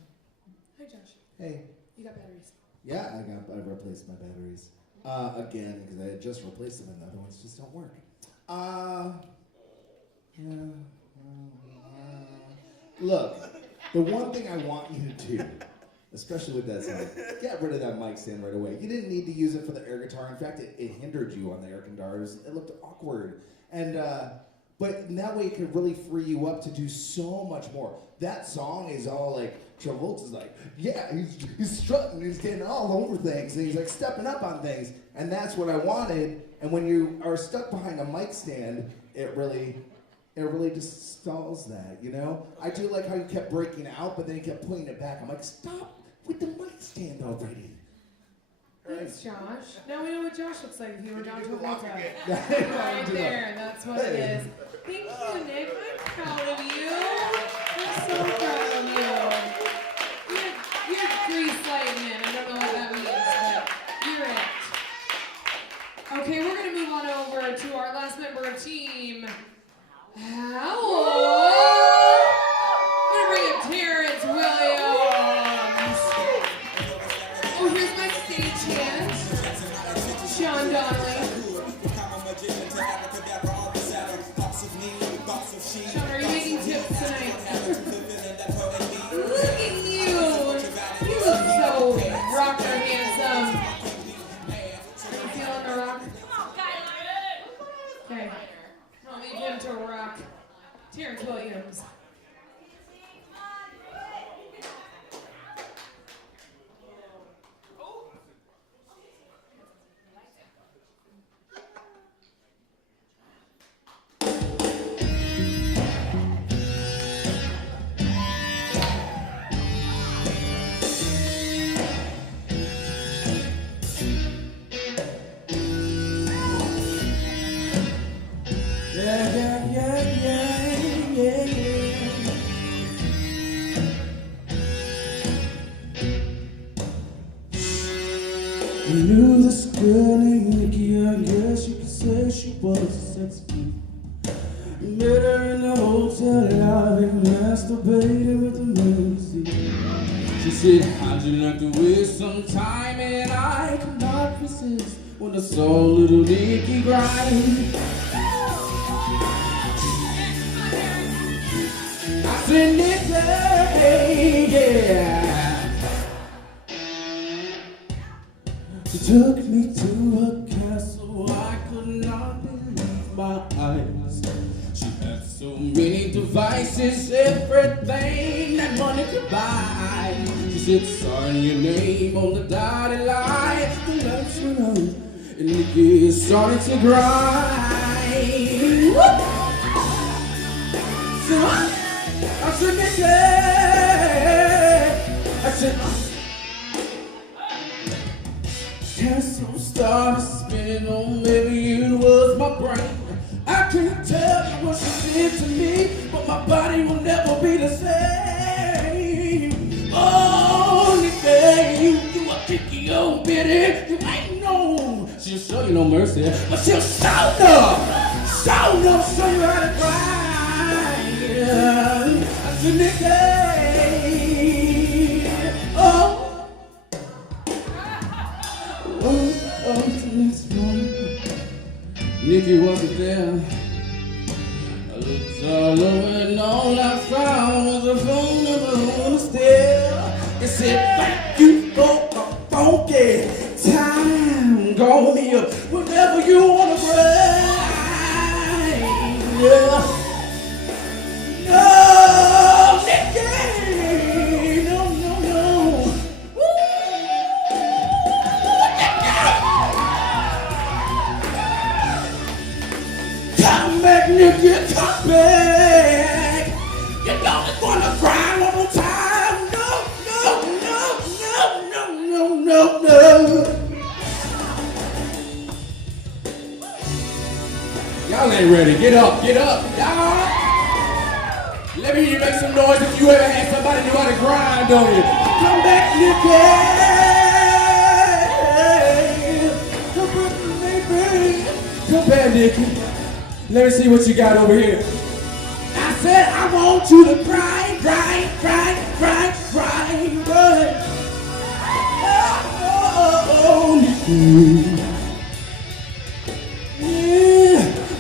Hi, Josh. Hey. You got batteries. Yeah, I replaced my batteries. Again, because I had just replaced them and the other ones just don't work. Look, the one thing I want you to do, especially with that song, get rid of that mic stand right away. You didn't need to use it for the air guitar. In fact, it hindered you on the air guitars. It looked awkward. But in that way, it could really free you up to do so much more. That song is all like, Travolta's like, yeah, he's strutting, he's getting all over things, and he's like stepping up on things. And that's what I wanted. And when you are stuck behind a mic stand, it really just stalls that, I do like how you kept breaking out, but then you kept pulling it back. I'm like, stop with the mic stand already. Thanks, Josh. Now we know what Josh looks like if he were John Travolta. Right Right there, that's what it is. Thank you, Nick. I'm proud of you. I'm so proud of you. You're Grease Lightning. I don't know what that means, but you're it. Okay, we're going to move on over to our last member of team. Hello. We're going to bring up Terrence Williams. Oh, here's my stage hand. Sean Donnelly. Sean, are you making tips tonight? Look at you. You look so rocker handsome. Terrence Williams. I knew this girl named Nikki, I guess you could say she was sexy. Met her in the hotel lobby, masturbating with the music. She said, how'd you like to waste some time? And I could not resist when I saw little Nikki grinding. I said, Nikki, yeah. She took me to her castle, I could not believe my eyes. She had so many devices, everything that money could buy. She said, sign your name on the dotted line. The lights went on, and Nikki started to grind. So I said, Nikki, I said, castle started spinning on, maybe it was my brain. I can't tell you what she did to me, but my body will never be the same. Oh, Nikki, you a picky old bitty, you ain't no. She'll show you no mercy, but she'll show enough show you how to cry. I said, Nikki, oh. The next morning, Nikki wasn't there. I looked all over and all I found was a phone number on the stair. It said, thank you for a funky time. Call me up whenever you wanna break. Yeah. No, Nikki, no. Come back, Nikki, come back. You don't wanna cry one more time. No. Y'all ain't ready. Get up. Y'all. Let me hear you make some noise if you ever had somebody know how to grind on you. Come back, Nikki. Come back, Nikki. Let me see what you got over here. I said I want you to cry. Oh, Nikki.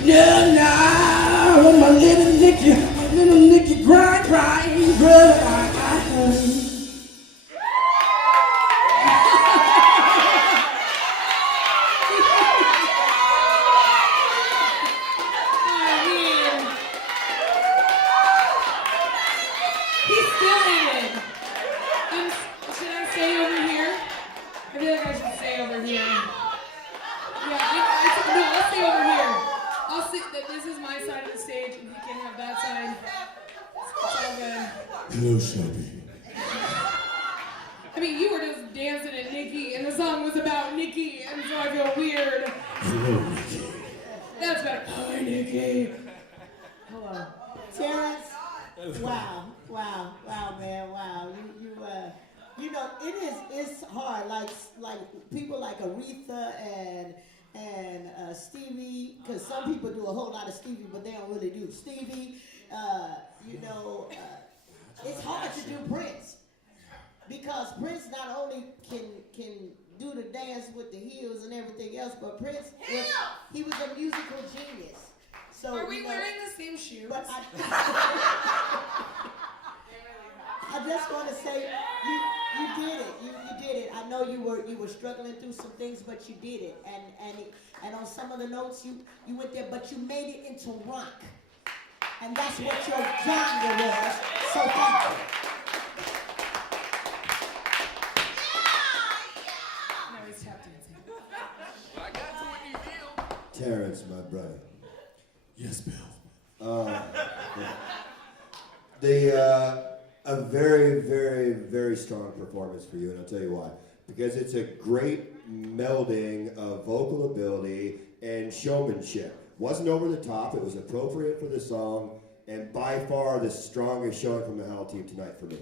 Yeah, my little Nikki, grind. He's still in it. Should I stay over here? I feel like I should stay over here. Yeah, no, I'll stay over here. I'll sit. This is my side of the stage, and he can have that side. It's all good. Hello, Shelby. I mean, you were just dancing at Nikki, and the song was about Nikki, and so I feel weird. Hello, Nikki. That's better. Hi, Nikki. Hello. Terrence, wow, man, wow. You know, it's hard, like people like Aretha and Stevie, because some people do a whole lot of Stevie, but they don't really do Stevie. It's hard to do Prince, because Prince not only can do the dance with the heels and everything else, but Prince he was a musical genius. So, are we wearing the same shoes? But I just want to say you did it. You did it. I know you were struggling through some things, but you did it. And on some of the notes you went there, but you made it into rock. And that's what your genre was. So thank you. Now he's tap dancing. Terrence, my brother. Yes, Bill. A very, very, very strong performance for you, and I'll tell you why. Because it's a great melding of vocal ability and showmanship. Wasn't over the top, it was appropriate for the song, and by far the strongest showing from the Howl team tonight for me.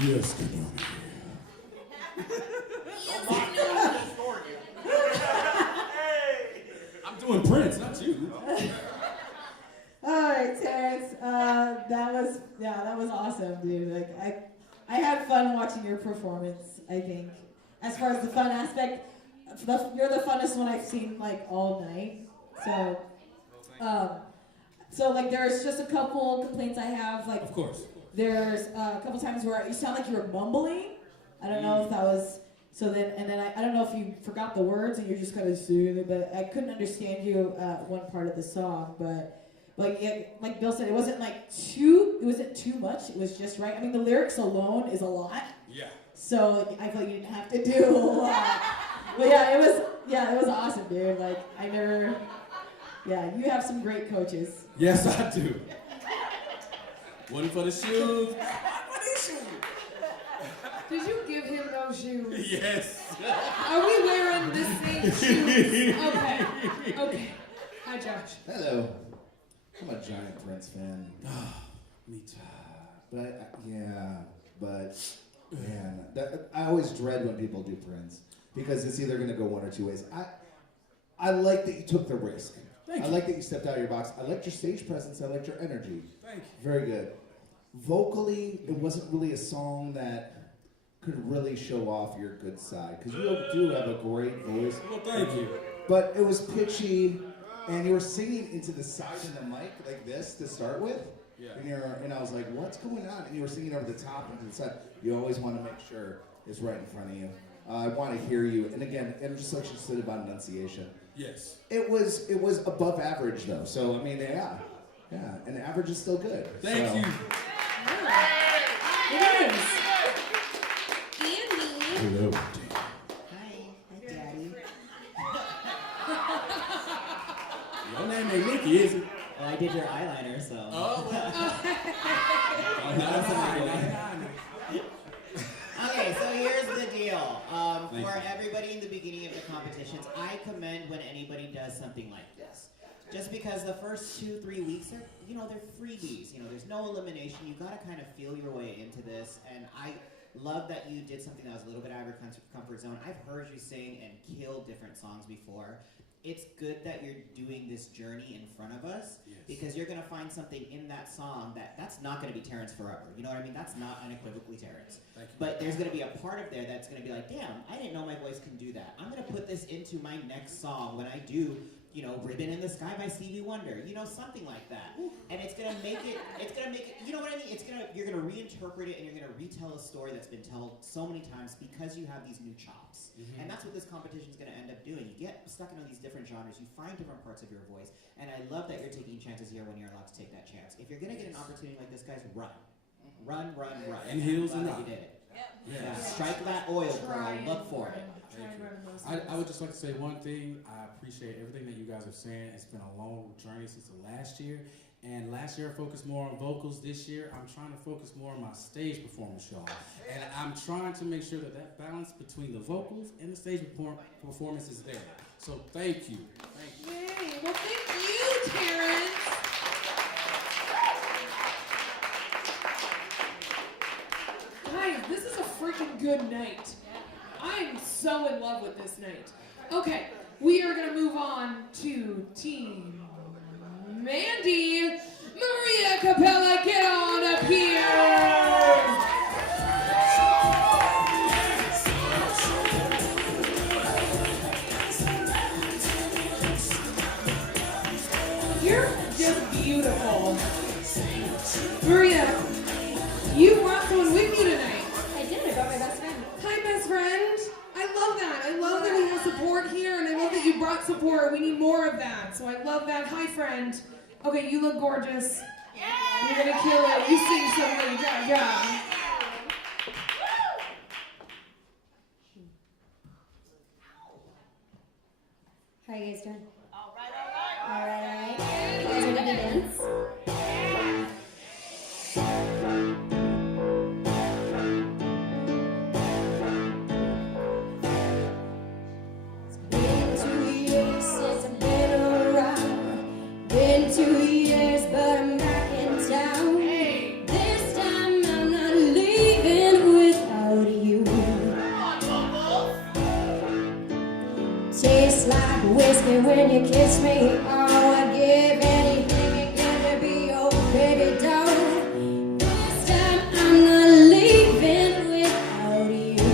Yes, good morning. I'm doing Prince, not you. All right, Terrence. That was awesome, dude. Like I had fun watching your performance. I think, as far as the fun aspect, you're the funnest one I've seen like all night. So like there's just a couple complaints I have. Like, Of course. there's a couple times where you sound like you were mumbling. I don't know if that was. So then, and then I don't know if you forgot the words and you're just kind of singing it, but I couldn't understand you one part of the song. But like Bill said, it wasn't too much. It was just right. I mean, the lyrics alone is a lot. Yeah. So I feel like you didn't have to do a lot. But it was awesome, dude. Like you have some great coaches. Yes, I do. One for the shoes. What is shoes? Did you give him those shoes? Yes. Are we wearing the same shoes? Okay. Hi, Josh. Hello. I'm a giant Prince fan. Me too. But man, I always dread when people do Prince because it's either going to go one or two ways. I like that you took the risk. Thank I you. like that you stepped out of your box. I liked your stage presence. I liked your energy. Thank you. Very good. Vocally, it wasn't really a song that could really show off your good side because you do have a great voice. Well, thank you. But it was pitchy, and you were singing into the side of the mic like this to start with. Yeah. And I was like, what's going on? And you were singing over the top and to the side. You always want to make sure it's right in front of you. I want to hear you. And again, and just like you said about enunciation. Yes. It was above average though. So I mean, yeah. And average is still good. Thank you. It is. Hello. Hi, Daddy. Your name ain't Nikki, is it? Well, I did your eyeliner, so. Oh, Okay, so here's the deal. Thank For you. everybody in the beginning of the competitions, I commend when anybody does something like this. Just because the first 2-3 weeks are, they're freebies. There's no elimination. You gotta kind of feel your way into this, and I love that you did something that was a little bit out of your comfort zone. I've heard you sing and kill different songs before. It's good that you're doing this journey in front of us because you're gonna find something in that song that's not gonna be Terrence forever. You know what I mean? That's not unequivocally Terrence. Thank you. But there's gonna be a part of there that's gonna be like, damn, I didn't know my voice can do that. I'm gonna put this into my next song when I do, Ribbon in the Sky by Stevie Wonder. Something like that. And it's gonna make it, you know what I mean? You're gonna reinterpret it and you're gonna retell a story that's been told so many times because you have these new chops. Mm-hmm. And that's what this competition is gonna end up doing. You get stuck into these different genres, you find different parts of your voice, and I love that you're taking chances here when you're allowed to take that chance. If you're gonna get an opportunity like this, guys, run. Run. And heels I'm and glad rock. that you did it. Yeah. Yeah, strike that oil, girl. Look for it. I would just like to say one thing. I appreciate everything that you guys are saying. It's been a long journey since the last year. And last year I focused more on vocals. This year I'm trying to focus more on my stage performance, y'all. And I'm trying to make sure that balance between the vocals and the stage performance is there. So thank you. Yay. Well, thank you, Terrence. Guys, this is a freaking good night. I'm so in love with this night. Okay, we are gonna move on to Team Mandy. Maria Capella, get on up here. You're just beautiful. Maria, you brought someone with you tonight. I did. I brought my best friend. Hi, best friend. I love that. I love that we have support here, and I love that you brought got support. We need more of that. So I love that. Hi, friend. Okay, you look gorgeous. You're gonna kill it. You sing so good. Yeah. How are you guys doing? All right. You guys ready to dance? Been 2 years since I've been around. Been 2 years, but I'm back in town. This time I'm not leaving without you. Tastes like whiskey when you kiss me. Oh, I'd give anything again to be your baby doll. This time I'm not leaving without you.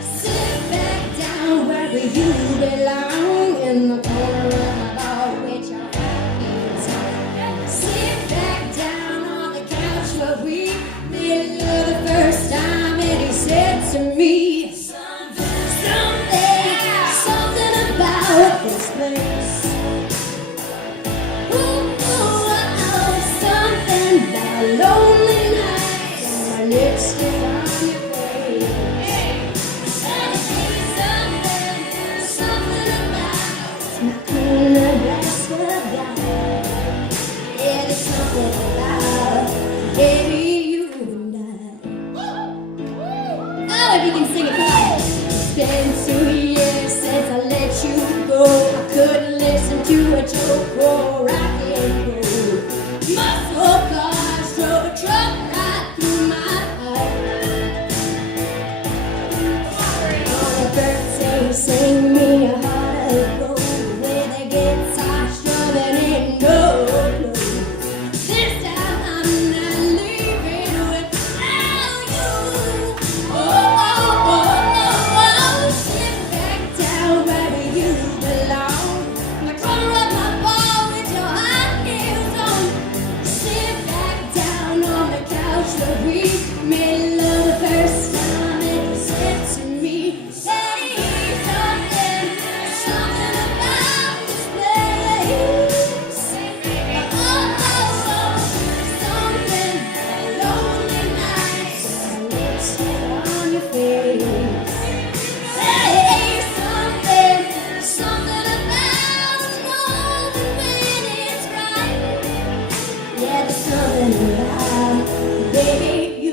Sit back down where you belong, in the corner of my bar with your happy time. Sit back down on the couch where we made love the first time, and he said to me, something about this place. Something about lonely nights and my lipstick on your face. Something about my cool Nebraska guy. Yeah, there's something about baby you and I. Oh, if you can sing it right. It's been 2 years since I let you go. I couldn't listen to a joke or rock and roll. Muscle cars drove a truck right through my heart. On a birthday, sing me a heart of gold with a guitar strumming in no clothes. This time I'm not leaving without you. Sit back down where you belong. In the corner of my bar with your high heels on. Sit back down on the couch where we made love the first time, and you said to me, hey, something about this place. Something lonely nights and lipstick on your face. Hey, something about knowing when it's right. Yeah, there's something about baby you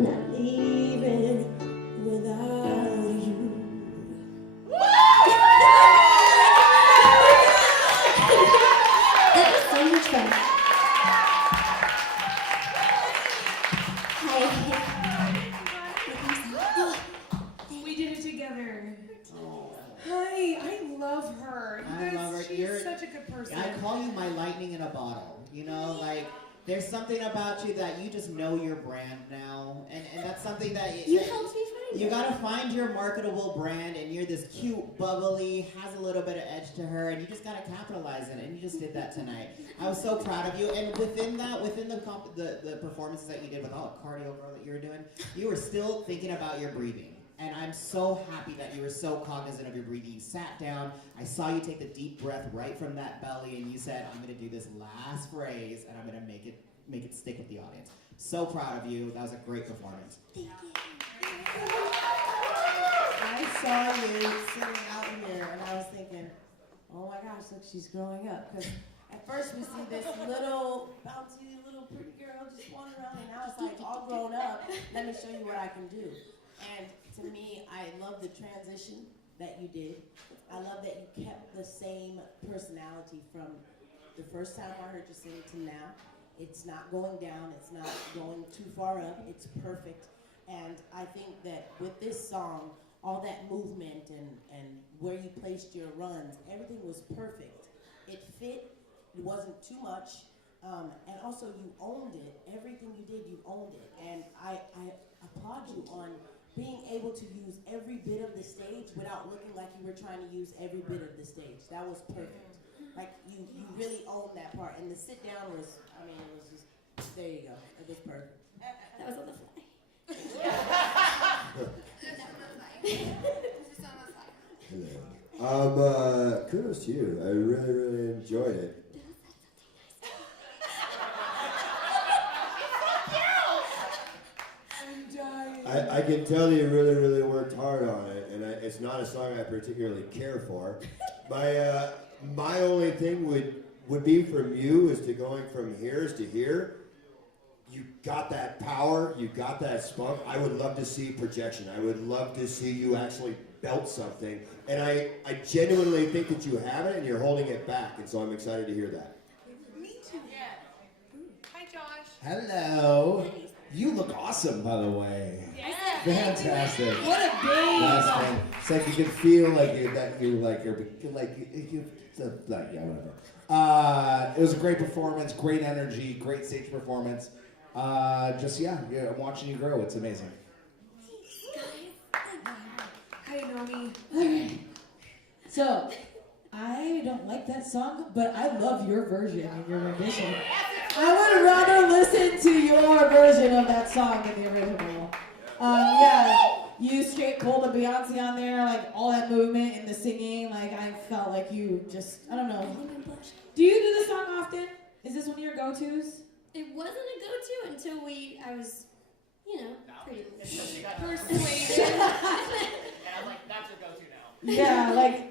I'm not leaving without you. That was so much fun. Hi. We did it together. Hi, I love her. You I guys, love her. she's You're- such a good person. I call you my lightning in a bottle. You know, like there's something about you that you just know your brand now, and that's something that You helped me find you it. gotta find your marketable brand, and you're this cute, bubbly, has a little bit of edge to her, and you just gotta capitalize on it, and you just did that tonight. I was so proud of you, and within that, within the performances that you did with all the cardio girl that you were doing, you were still thinking about your breathing. And I'm so happy that you were so cognizant of your breathing. You sat down, I saw you take the deep breath right from that belly, and you said, I'm gonna do this last phrase, and I'm gonna make it stick with the audience. So proud of you. That was a great performance. I saw you sitting out here, and I was thinking, oh my gosh, look, she's growing up. Because at first we see this little bouncy, little pretty girl just wandering around, and now it's like all grown up. Let me show you what I can do. And to me, I love the transition that you did. I love that you kept the same personality from the first time I heard you sing to now. It's not going down, it's not going too far up, it's perfect. And I think that with this song, all that movement and where you placed your runs, everything was perfect. It fit, it wasn't too much, and also you owned it. Everything you did, you owned it. And I applaud you on being able to use every bit of the stage without looking like you were trying to use every bit of the stage. That was perfect. Like, you really owned that part. And the sit down was, I mean, it was just, there you go. It was perfect. That was on the fly. Hello. Kudos to you. I really, really enjoyed it. I can tell you really, really worked hard on it, and it's not a song I particularly care for. My only thing would be from you is to going from here's to here. You got that power, you got that spunk. I would love to see projection. I would love to see you actually belt something. And I genuinely think that you have it and you're holding it back, and so I'm excited to hear that. Me too. Yeah. Hi, Josh. Hello. You look awesome, by the way. Yes. Fantastic. What a day. That's fun. It's like you can feel like yeah, whatever. It was a great performance, great energy, great stage performance. I'm watching you grow. It's amazing. Hi, Nami. Okay. So, I don't like that song, but I love your version and your rendition. I would rather listen to your version of that song than the original. You straight pulled a Beyonce on there, like all that movement and the singing. Like I felt like you just, I don't know. Do you do this song often? Is this one of your go-tos? It wasn't a go-to until I was, pretty Persuaded. And I'm like, that's your go-to now. Yeah,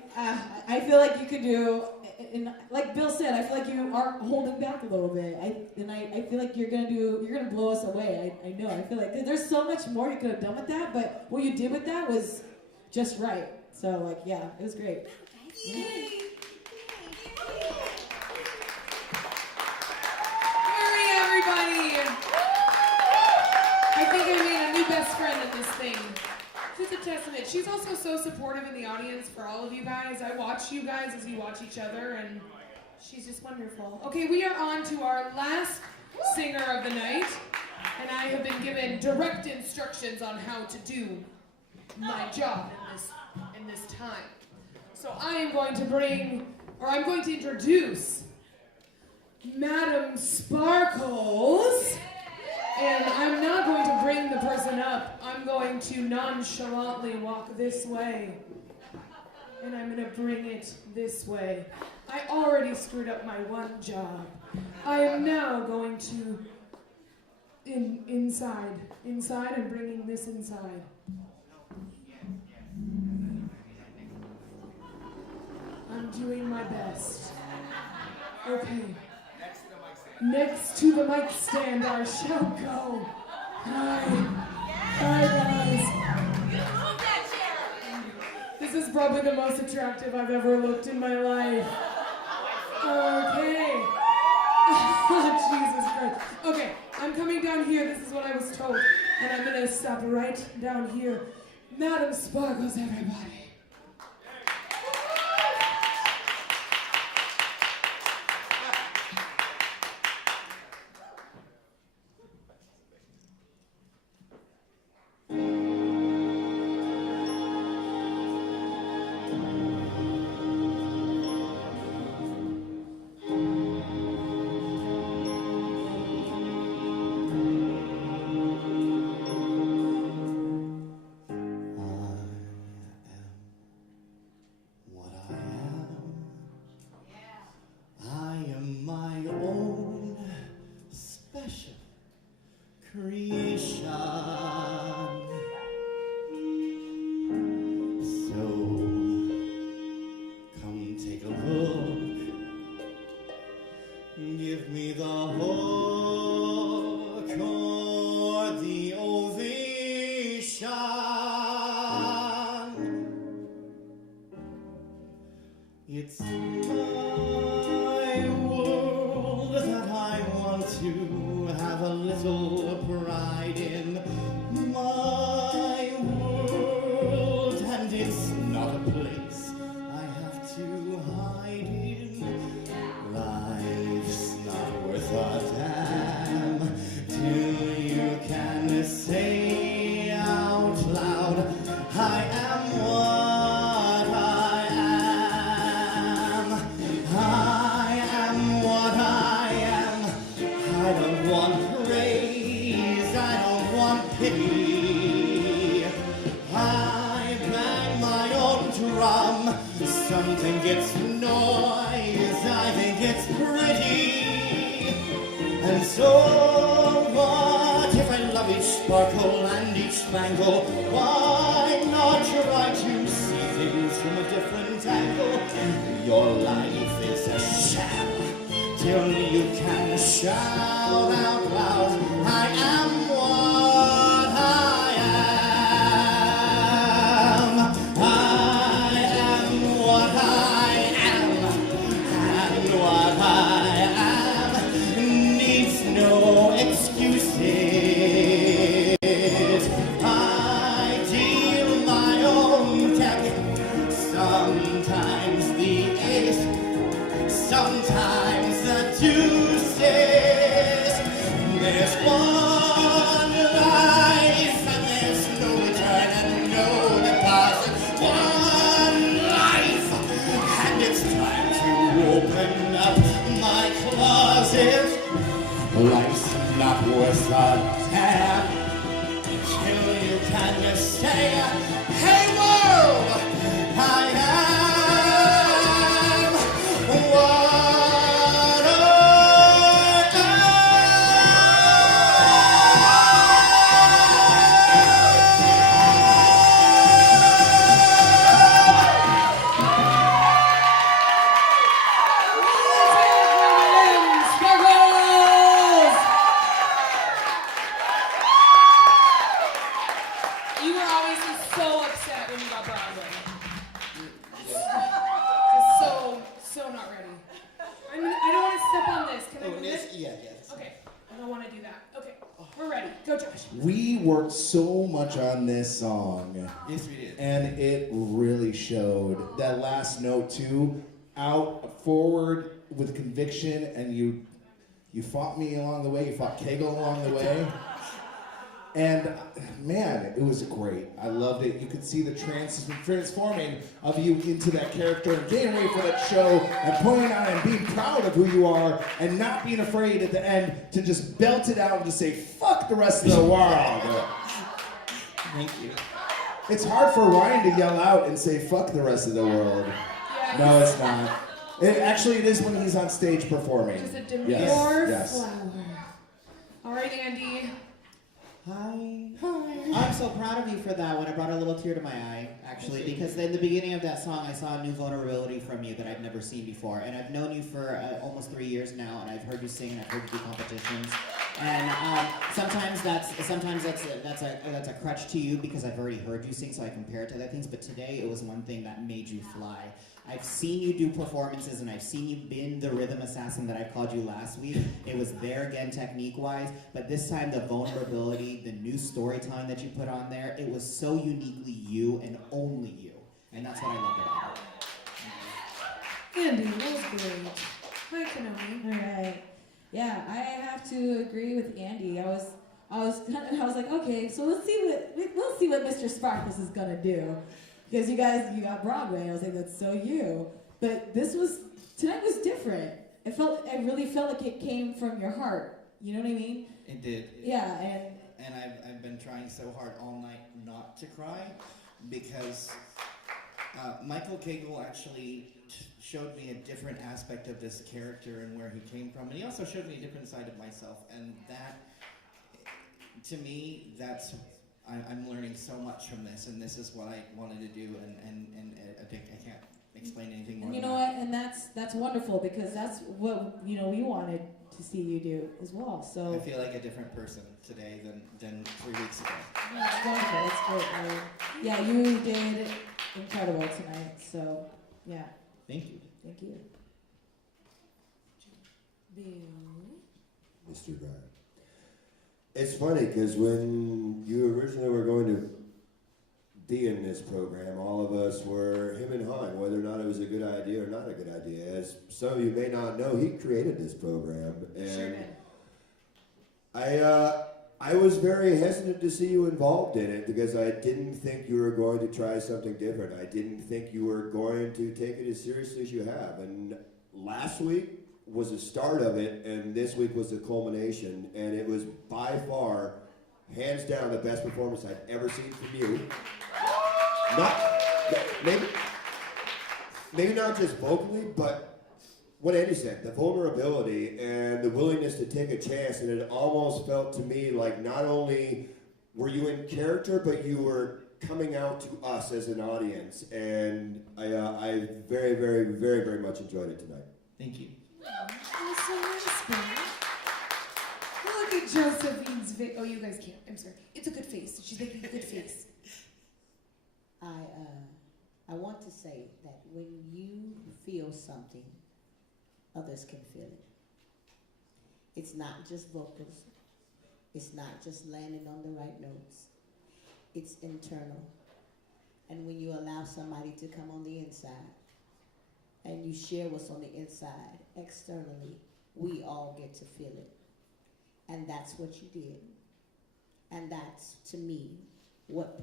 I feel like you could do, and like Bill said, I feel like you are holding back a little bit. I feel like you're gonna blow us away. I know. I feel like there's so much more you could have done with that, but what you did with that was just right. So it was great. Yay! Hurry, everybody! I think I made a new best friend in this thing. She's a testament. She's also so supportive in the audience for all of you guys. I watch you guys as you watch each other, and she's just wonderful. Okay, we are on to our last singer of the night, and I have been given direct instructions on how to do my job in this time. So I'm going to introduce Madam Sparkles. And I'm not going to bring the person up. I'm going to nonchalantly walk this way. And I'm going to bring it this way. I already screwed up my one job. I am now going to inside and bringing this inside. I'm doing my best. Okay. Next to the mic stand, I shall go. Hi. probably the most attractive I've ever looked in my life. Okay. Oh, Jesus Christ. Okay, I'm coming down here. This is what I was told. And I'm going to stop right down here. Madam Sparkles, everybody. It's my world that I want to have a little pride in. My world, and it's not a place I have to hide in. Life's not worth a damn till you can say out loud, I am what something gets noise, I think it's pretty. And so what if I love each sparkle and each spangle? Why not try to see things from a different angle? Your life is a sham till you can shout out loud, I am what I am. I am what I am, and what I am needs no excuses. I deal my own deck, sometimes the ace, sometimes the deuces. There's one life and there's no return and no deposit. One life, and it's time to open up my closet. Life's not worth a damn till you can say, hey world, I am what You were obviously so upset when you got Broadway. So not ready. I don't want to step on this. Can I move it? Yeah, yes. Okay, I don't want to do that. Okay, we're ready. Go, Josh. We worked so much on this song. Yes, we did. And it really showed. That last note too, out forward with conviction, and you fought me along the way, you fought Kegel along the way. And man, it was great. I loved it. You could see the transforming of you into that character and getting ready for that show and putting on and being proud of who you are and not being afraid at the end to just belt it out and just say, fuck the rest of the world. Thank you. It's hard for Ryan to yell out and say, fuck the rest of the world. No, it's not. It is when he's on stage performing. Just a demure Yes. flower. All right, Andy. Hi. I'm so proud of you for that one. I brought a little tear to my eye, actually, because in the beginning of that song, I saw a new vulnerability from you that I've never seen before. And I've known you for almost 3 years now, and I've heard you sing, and I've heard you do competitions. And sometimes that's a crutch to you because I've already heard you sing, so I compare it to other things. But today it was one thing that made you fly. I've seen you do performances, and I've seen you been the rhythm assassin that I called you last week. It was there again, technique-wise, but this time the vulnerability, the new storytelling that you put on there, it was so uniquely you and only you, and that's what I loved about it. Andy, that was great. Hi, Kanomi. All right. Yeah, I have to agree with Andy. I was like, okay, so we'll see what Mr. Sparkus is gonna do, because you got Broadway. I was like, that's so you. But tonight was different. I really felt like it came from your heart. You know what I mean? It did. Yeah, and I've been trying so hard all night not to cry, because Michael Cagle actually showed me a different aspect of this character and where he came from, and he also showed me a different side of myself, and that, to me, I'm learning so much from this, and this is what I wanted to do, and I think I can't explain anything more. and you know what? And that's wonderful, because that's what we wanted to see you do as well. So I feel like a different person today than 3 weeks ago. that's wonderful. That's great. Yeah, you did incredible tonight. So yeah. Thank you. Thank you. Mr. Brian. It's funny because when you originally were going to be in this program, all of us were him and Han, whether or not it was a good idea or not a good idea. As some of you may not know, he created this program, and Sure did. I was very hesitant to see you involved in it because I didn't think you were going to try something different. I didn't think you were going to take it as seriously as you have. And last week was the start of it, and this week was the culmination. And it was by far, hands down, the best performance I've ever seen from you. Maybe not just vocally, but what Andy said, the vulnerability and the willingness to take a chance, and it almost felt to me like not only were you in character, but you were coming out to us as an audience, and I very, very, very, very much enjoyed it tonight. Thank you. That's so nice, man. Look at Josephine's face. Oh, you guys can't. I'm sorry. It's a good face. She's making a good face. I want to say that when you feel something, others can feel it. It's not just vocals. It's not just landing on the right notes. It's internal. And when you allow somebody to come on the inside and you share what's on the inside externally, we all get to feel it. And that's what you did. And that's, to me, what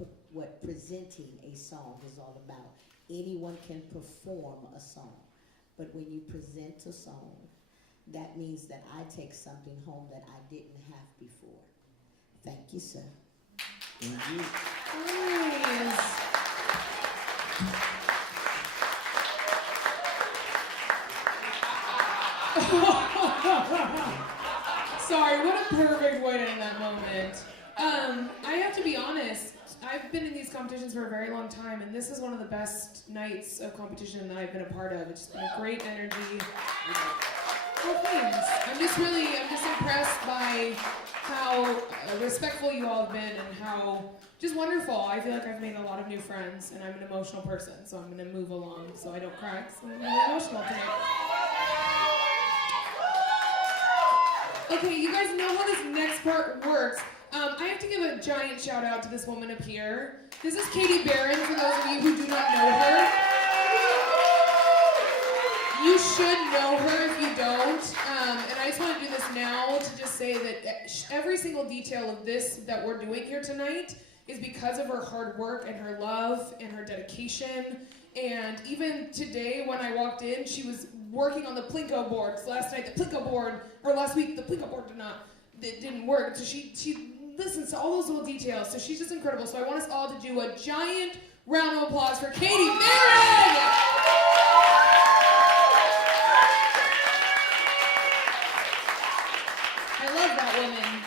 presenting a song is all about. Anyone can perform a song. But when you present a song, that means that I take something home that I didn't have before. Thank you, sir. Thank you. Nice. Sorry, what a perfect way to end that moment. I have to be honest, I've been in these competitions for a very long time, and this is one of the best nights of competition that I've been a part of. It's just been a great energy. Well, thanks. I'm just impressed by how respectful you all have been and how just wonderful. I feel like I've made a lot of new friends, and I'm an emotional person, so I'm going to move along so I don't cry, because I'm really emotional tonight. Okay, you guys know how this next part works. I have to give a giant shout out to this woman up here. This is Katie Barron, for those of you who do not know her. You should know her if you don't. And I just want to do this now to just say that every single detail of this that we're doing here tonight is because of her hard work and her love and her dedication. And even today when I walked in, she was working on the Plinko boards. Last night, the Plinko board, or last week, the Plinko board didn't work. So she listens to all those little details. So she's just incredible. So I want us all to do a giant round of applause for Katie Barron! I love that woman.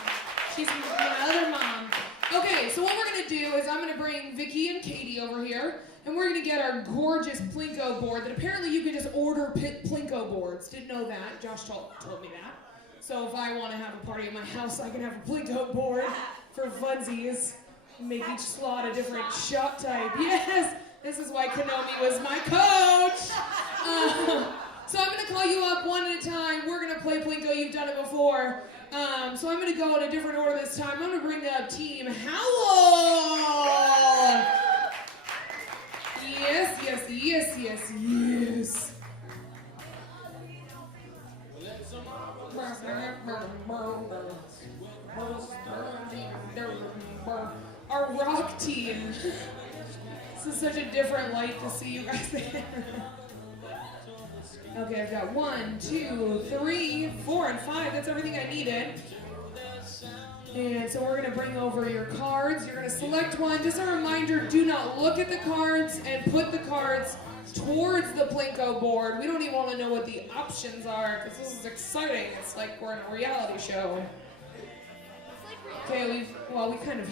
She's my other mom. Okay, so what we're going to do is I'm going to bring Vicky and Katie over here, and we're going to get our gorgeous Plinko board that apparently you can just order Plinko boards. Didn't know that. Josh told me that. So if I want to have a party at my house, I can have a Plinko board for funsies. Make each slot a different shot type. Yes, this is why Konomi was my coach. So I'm going to call you up one at a time. We're going to play Plinko. You've done it before. So I'm going to go in a different order this time. I'm going to bring up Team Howl. Yes, yes, yes, yes, yes. Our rock team. This is such a different light to see you guys there. Okay, I've got 1, 2, 3, 4, and 5. That's everything I needed. And so we're going to bring over your cards. You're going to select one. Just a reminder, do not look at the cards and put the cards towards the Plinko board. We don't even want to know what the options are because this is exciting. It's like we're in a reality show. Okay, we kind of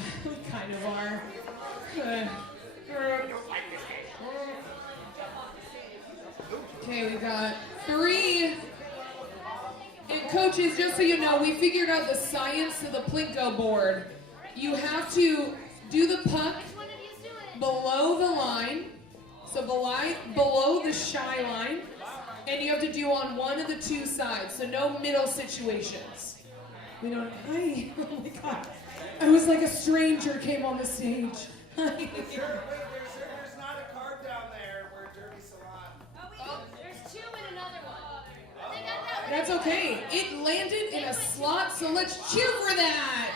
are. Okay, we've got 3. And coaches, just so you know, we figured out the science of the Plinko board. You have to do the puck below the line, so below the shy line, and you have to do on one of the 2 sides, so no middle situations. We don't. Hi. Oh my God. I was like a stranger came on the stage. There's not a card down there where Derby Salon. Oh, there's 2 in another one. They got that one. That's okay. It landed in a slot, so let's cheer for that.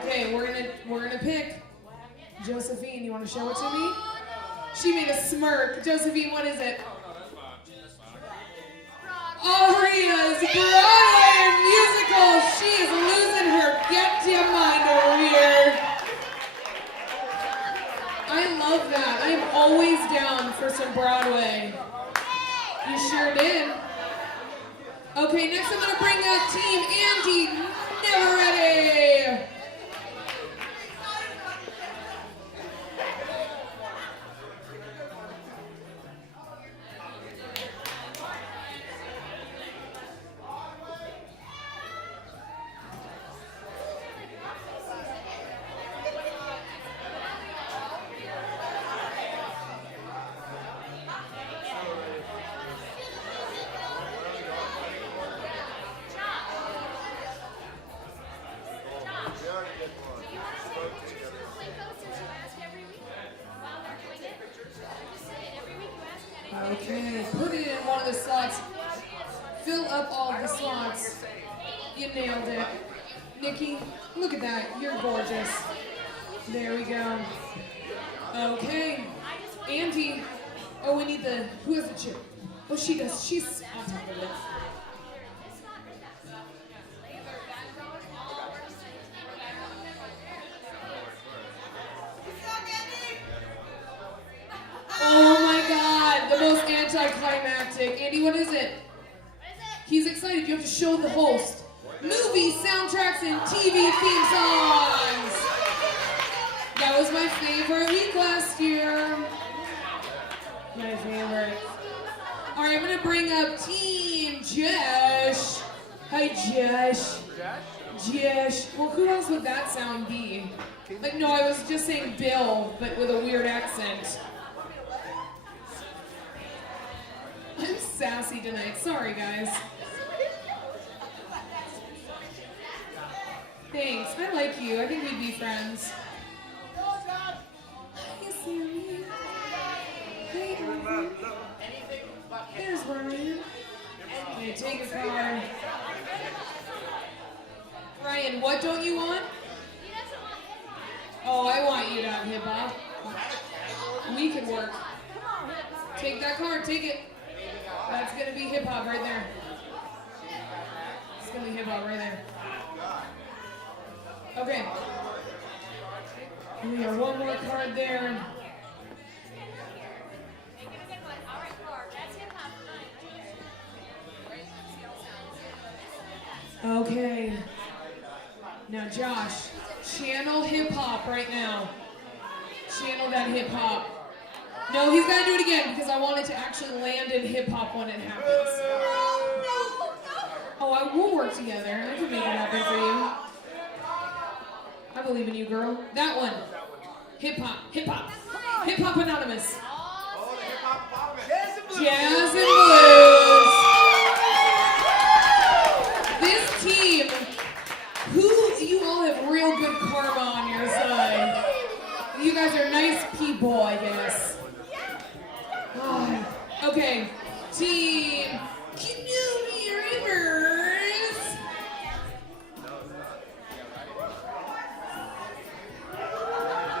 Okay, we're gonna pick Josephine. You want to show it to me? She made a smirk. Josephine, what is it? Aria's Broadway musical. She is losing her goddamn mind over here. I love that. I'm always down for some Broadway. You sure did. Okay, next I'm gonna bring up Team Andy. Never ready. Okay, put it in one of the slots. Fill up all of the slots. You nailed it. Nikki, look at that. You're gorgeous. There we go. Okay. Andy. Oh, we need who has the chip? Oh, she does. She's on top of it. Oh my God, the most anticlimactic. Andy, what is it? He's excited. You have to show the host. Movie soundtracks and TV theme songs. That was my favorite week last year. My favorite. All right, I'm going to bring up Team Josh. Hi, Josh. Josh. Well, who else would that sound be? Like, no, I was just saying Bill, but with a weird accent. I'm sassy tonight. Sorry, guys. Thanks. I like you. I think we'd be friends. Hi, Sammy. Hey, Arthur. There's Ryan. Okay, take a card. Ryan, what don't you want? Oh, I want you to have hip hop. We could work. Take that card. Take it. That's gonna be hip hop right there. It's gonna be hip hop right there. Okay. We got one more card there. Okay. Now, Josh, channel hip hop right now. Channel that hip hop. No, he's got to do it again because I want it to actually land in hip hop when it happens. We'll work together. I can make it happen for you. I believe in you, girl. That one. Hip hop. Hip hop. Hip hop anonymous. Jazz and blues. This team, you all have real good karma on your side. You guys are nice people, I guess. Okay, team Karaoke Rivers.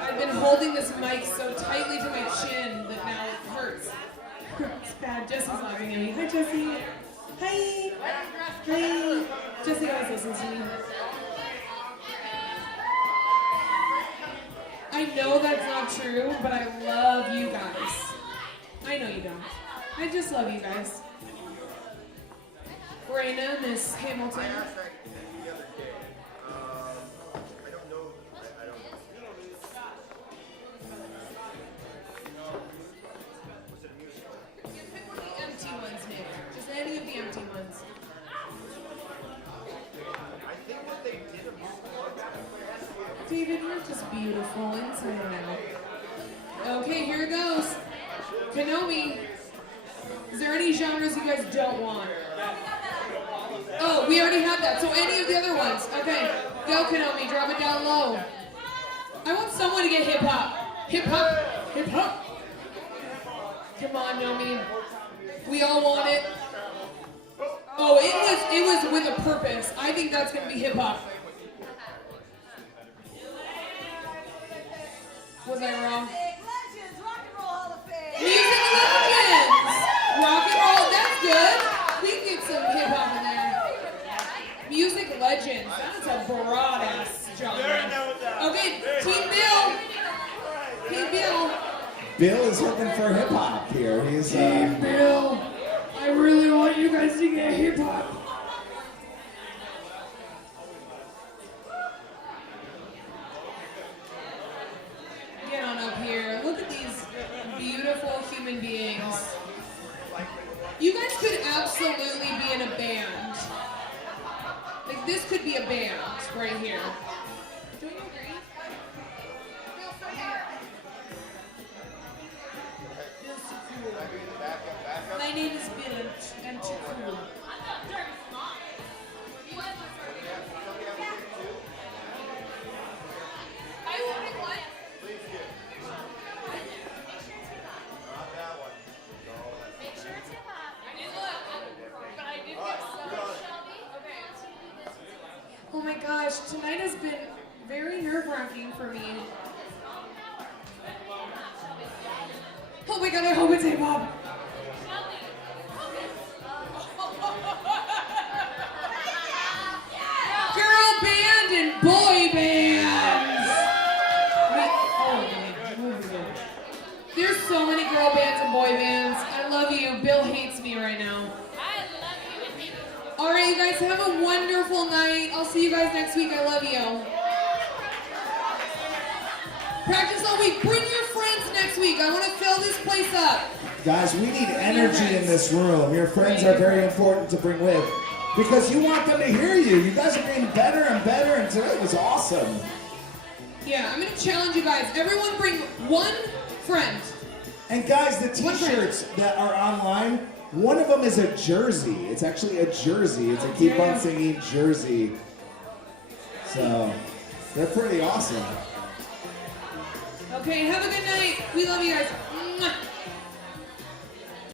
I've been holding this mic so tightly to my chin that now it hurts. It's bad. Jesse's laughing at me. Hi, Jesse. Hi. Hi. Jesse always listens to me. I know that's not true, but I love you guys. I know you don't. I just love you guys. Raina, Miss Hamilton. Empty ones, Nick. Just any of the empty ones. David, you're just beautiful inside and out. Okay, here it goes. Kanomi, is there any genres you guys don't want? Oh, we already have that. So any of the other ones. Okay, go Kanomi, drop it down low. I want someone to get hip hop. Hip hop, hip hop. Come on, Nomi. We all want it. Oh, it was with a purpose. I think that's gonna be hip hop. Was I wrong? Music Legends! Rock and roll, that's good. We can get some hip hop in there. Music Legends, that's a broad ass genre. Okay, Team Bill. Team Bill. Bill is looking for hip hop here. He's Team Bill. I really want you guys to get hip hop. Get on up here. Look at these beautiful human beings. You guys could absolutely be in a band. Like this could be a band right here. Don't you agree? My name is Bill and I'm too cool. Oh my gosh, tonight has been very nerve-wracking for me. Oh my god, I hope it's hip hop. Girl band and boy bands. There's so many girl bands and boy bands. I love you. Bill hates me right now. All right, you guys have a wonderful night. I'll see you guys next week. I love you. Practice all week. Bring your friends next week. I want to fill this place up. Guys, we need energy in this room. Your friends are very important to bring with because you want them to hear you. You guys are getting better and better, and today was awesome. Yeah, I'm going to challenge you guys. Everyone bring one friend. And guys, the t-shirts that are online, one of them is a jersey. It's actually a jersey. It's a Keep On Singing jersey. So, they're pretty awesome. Okay, have a good night. We love you guys. Mwah.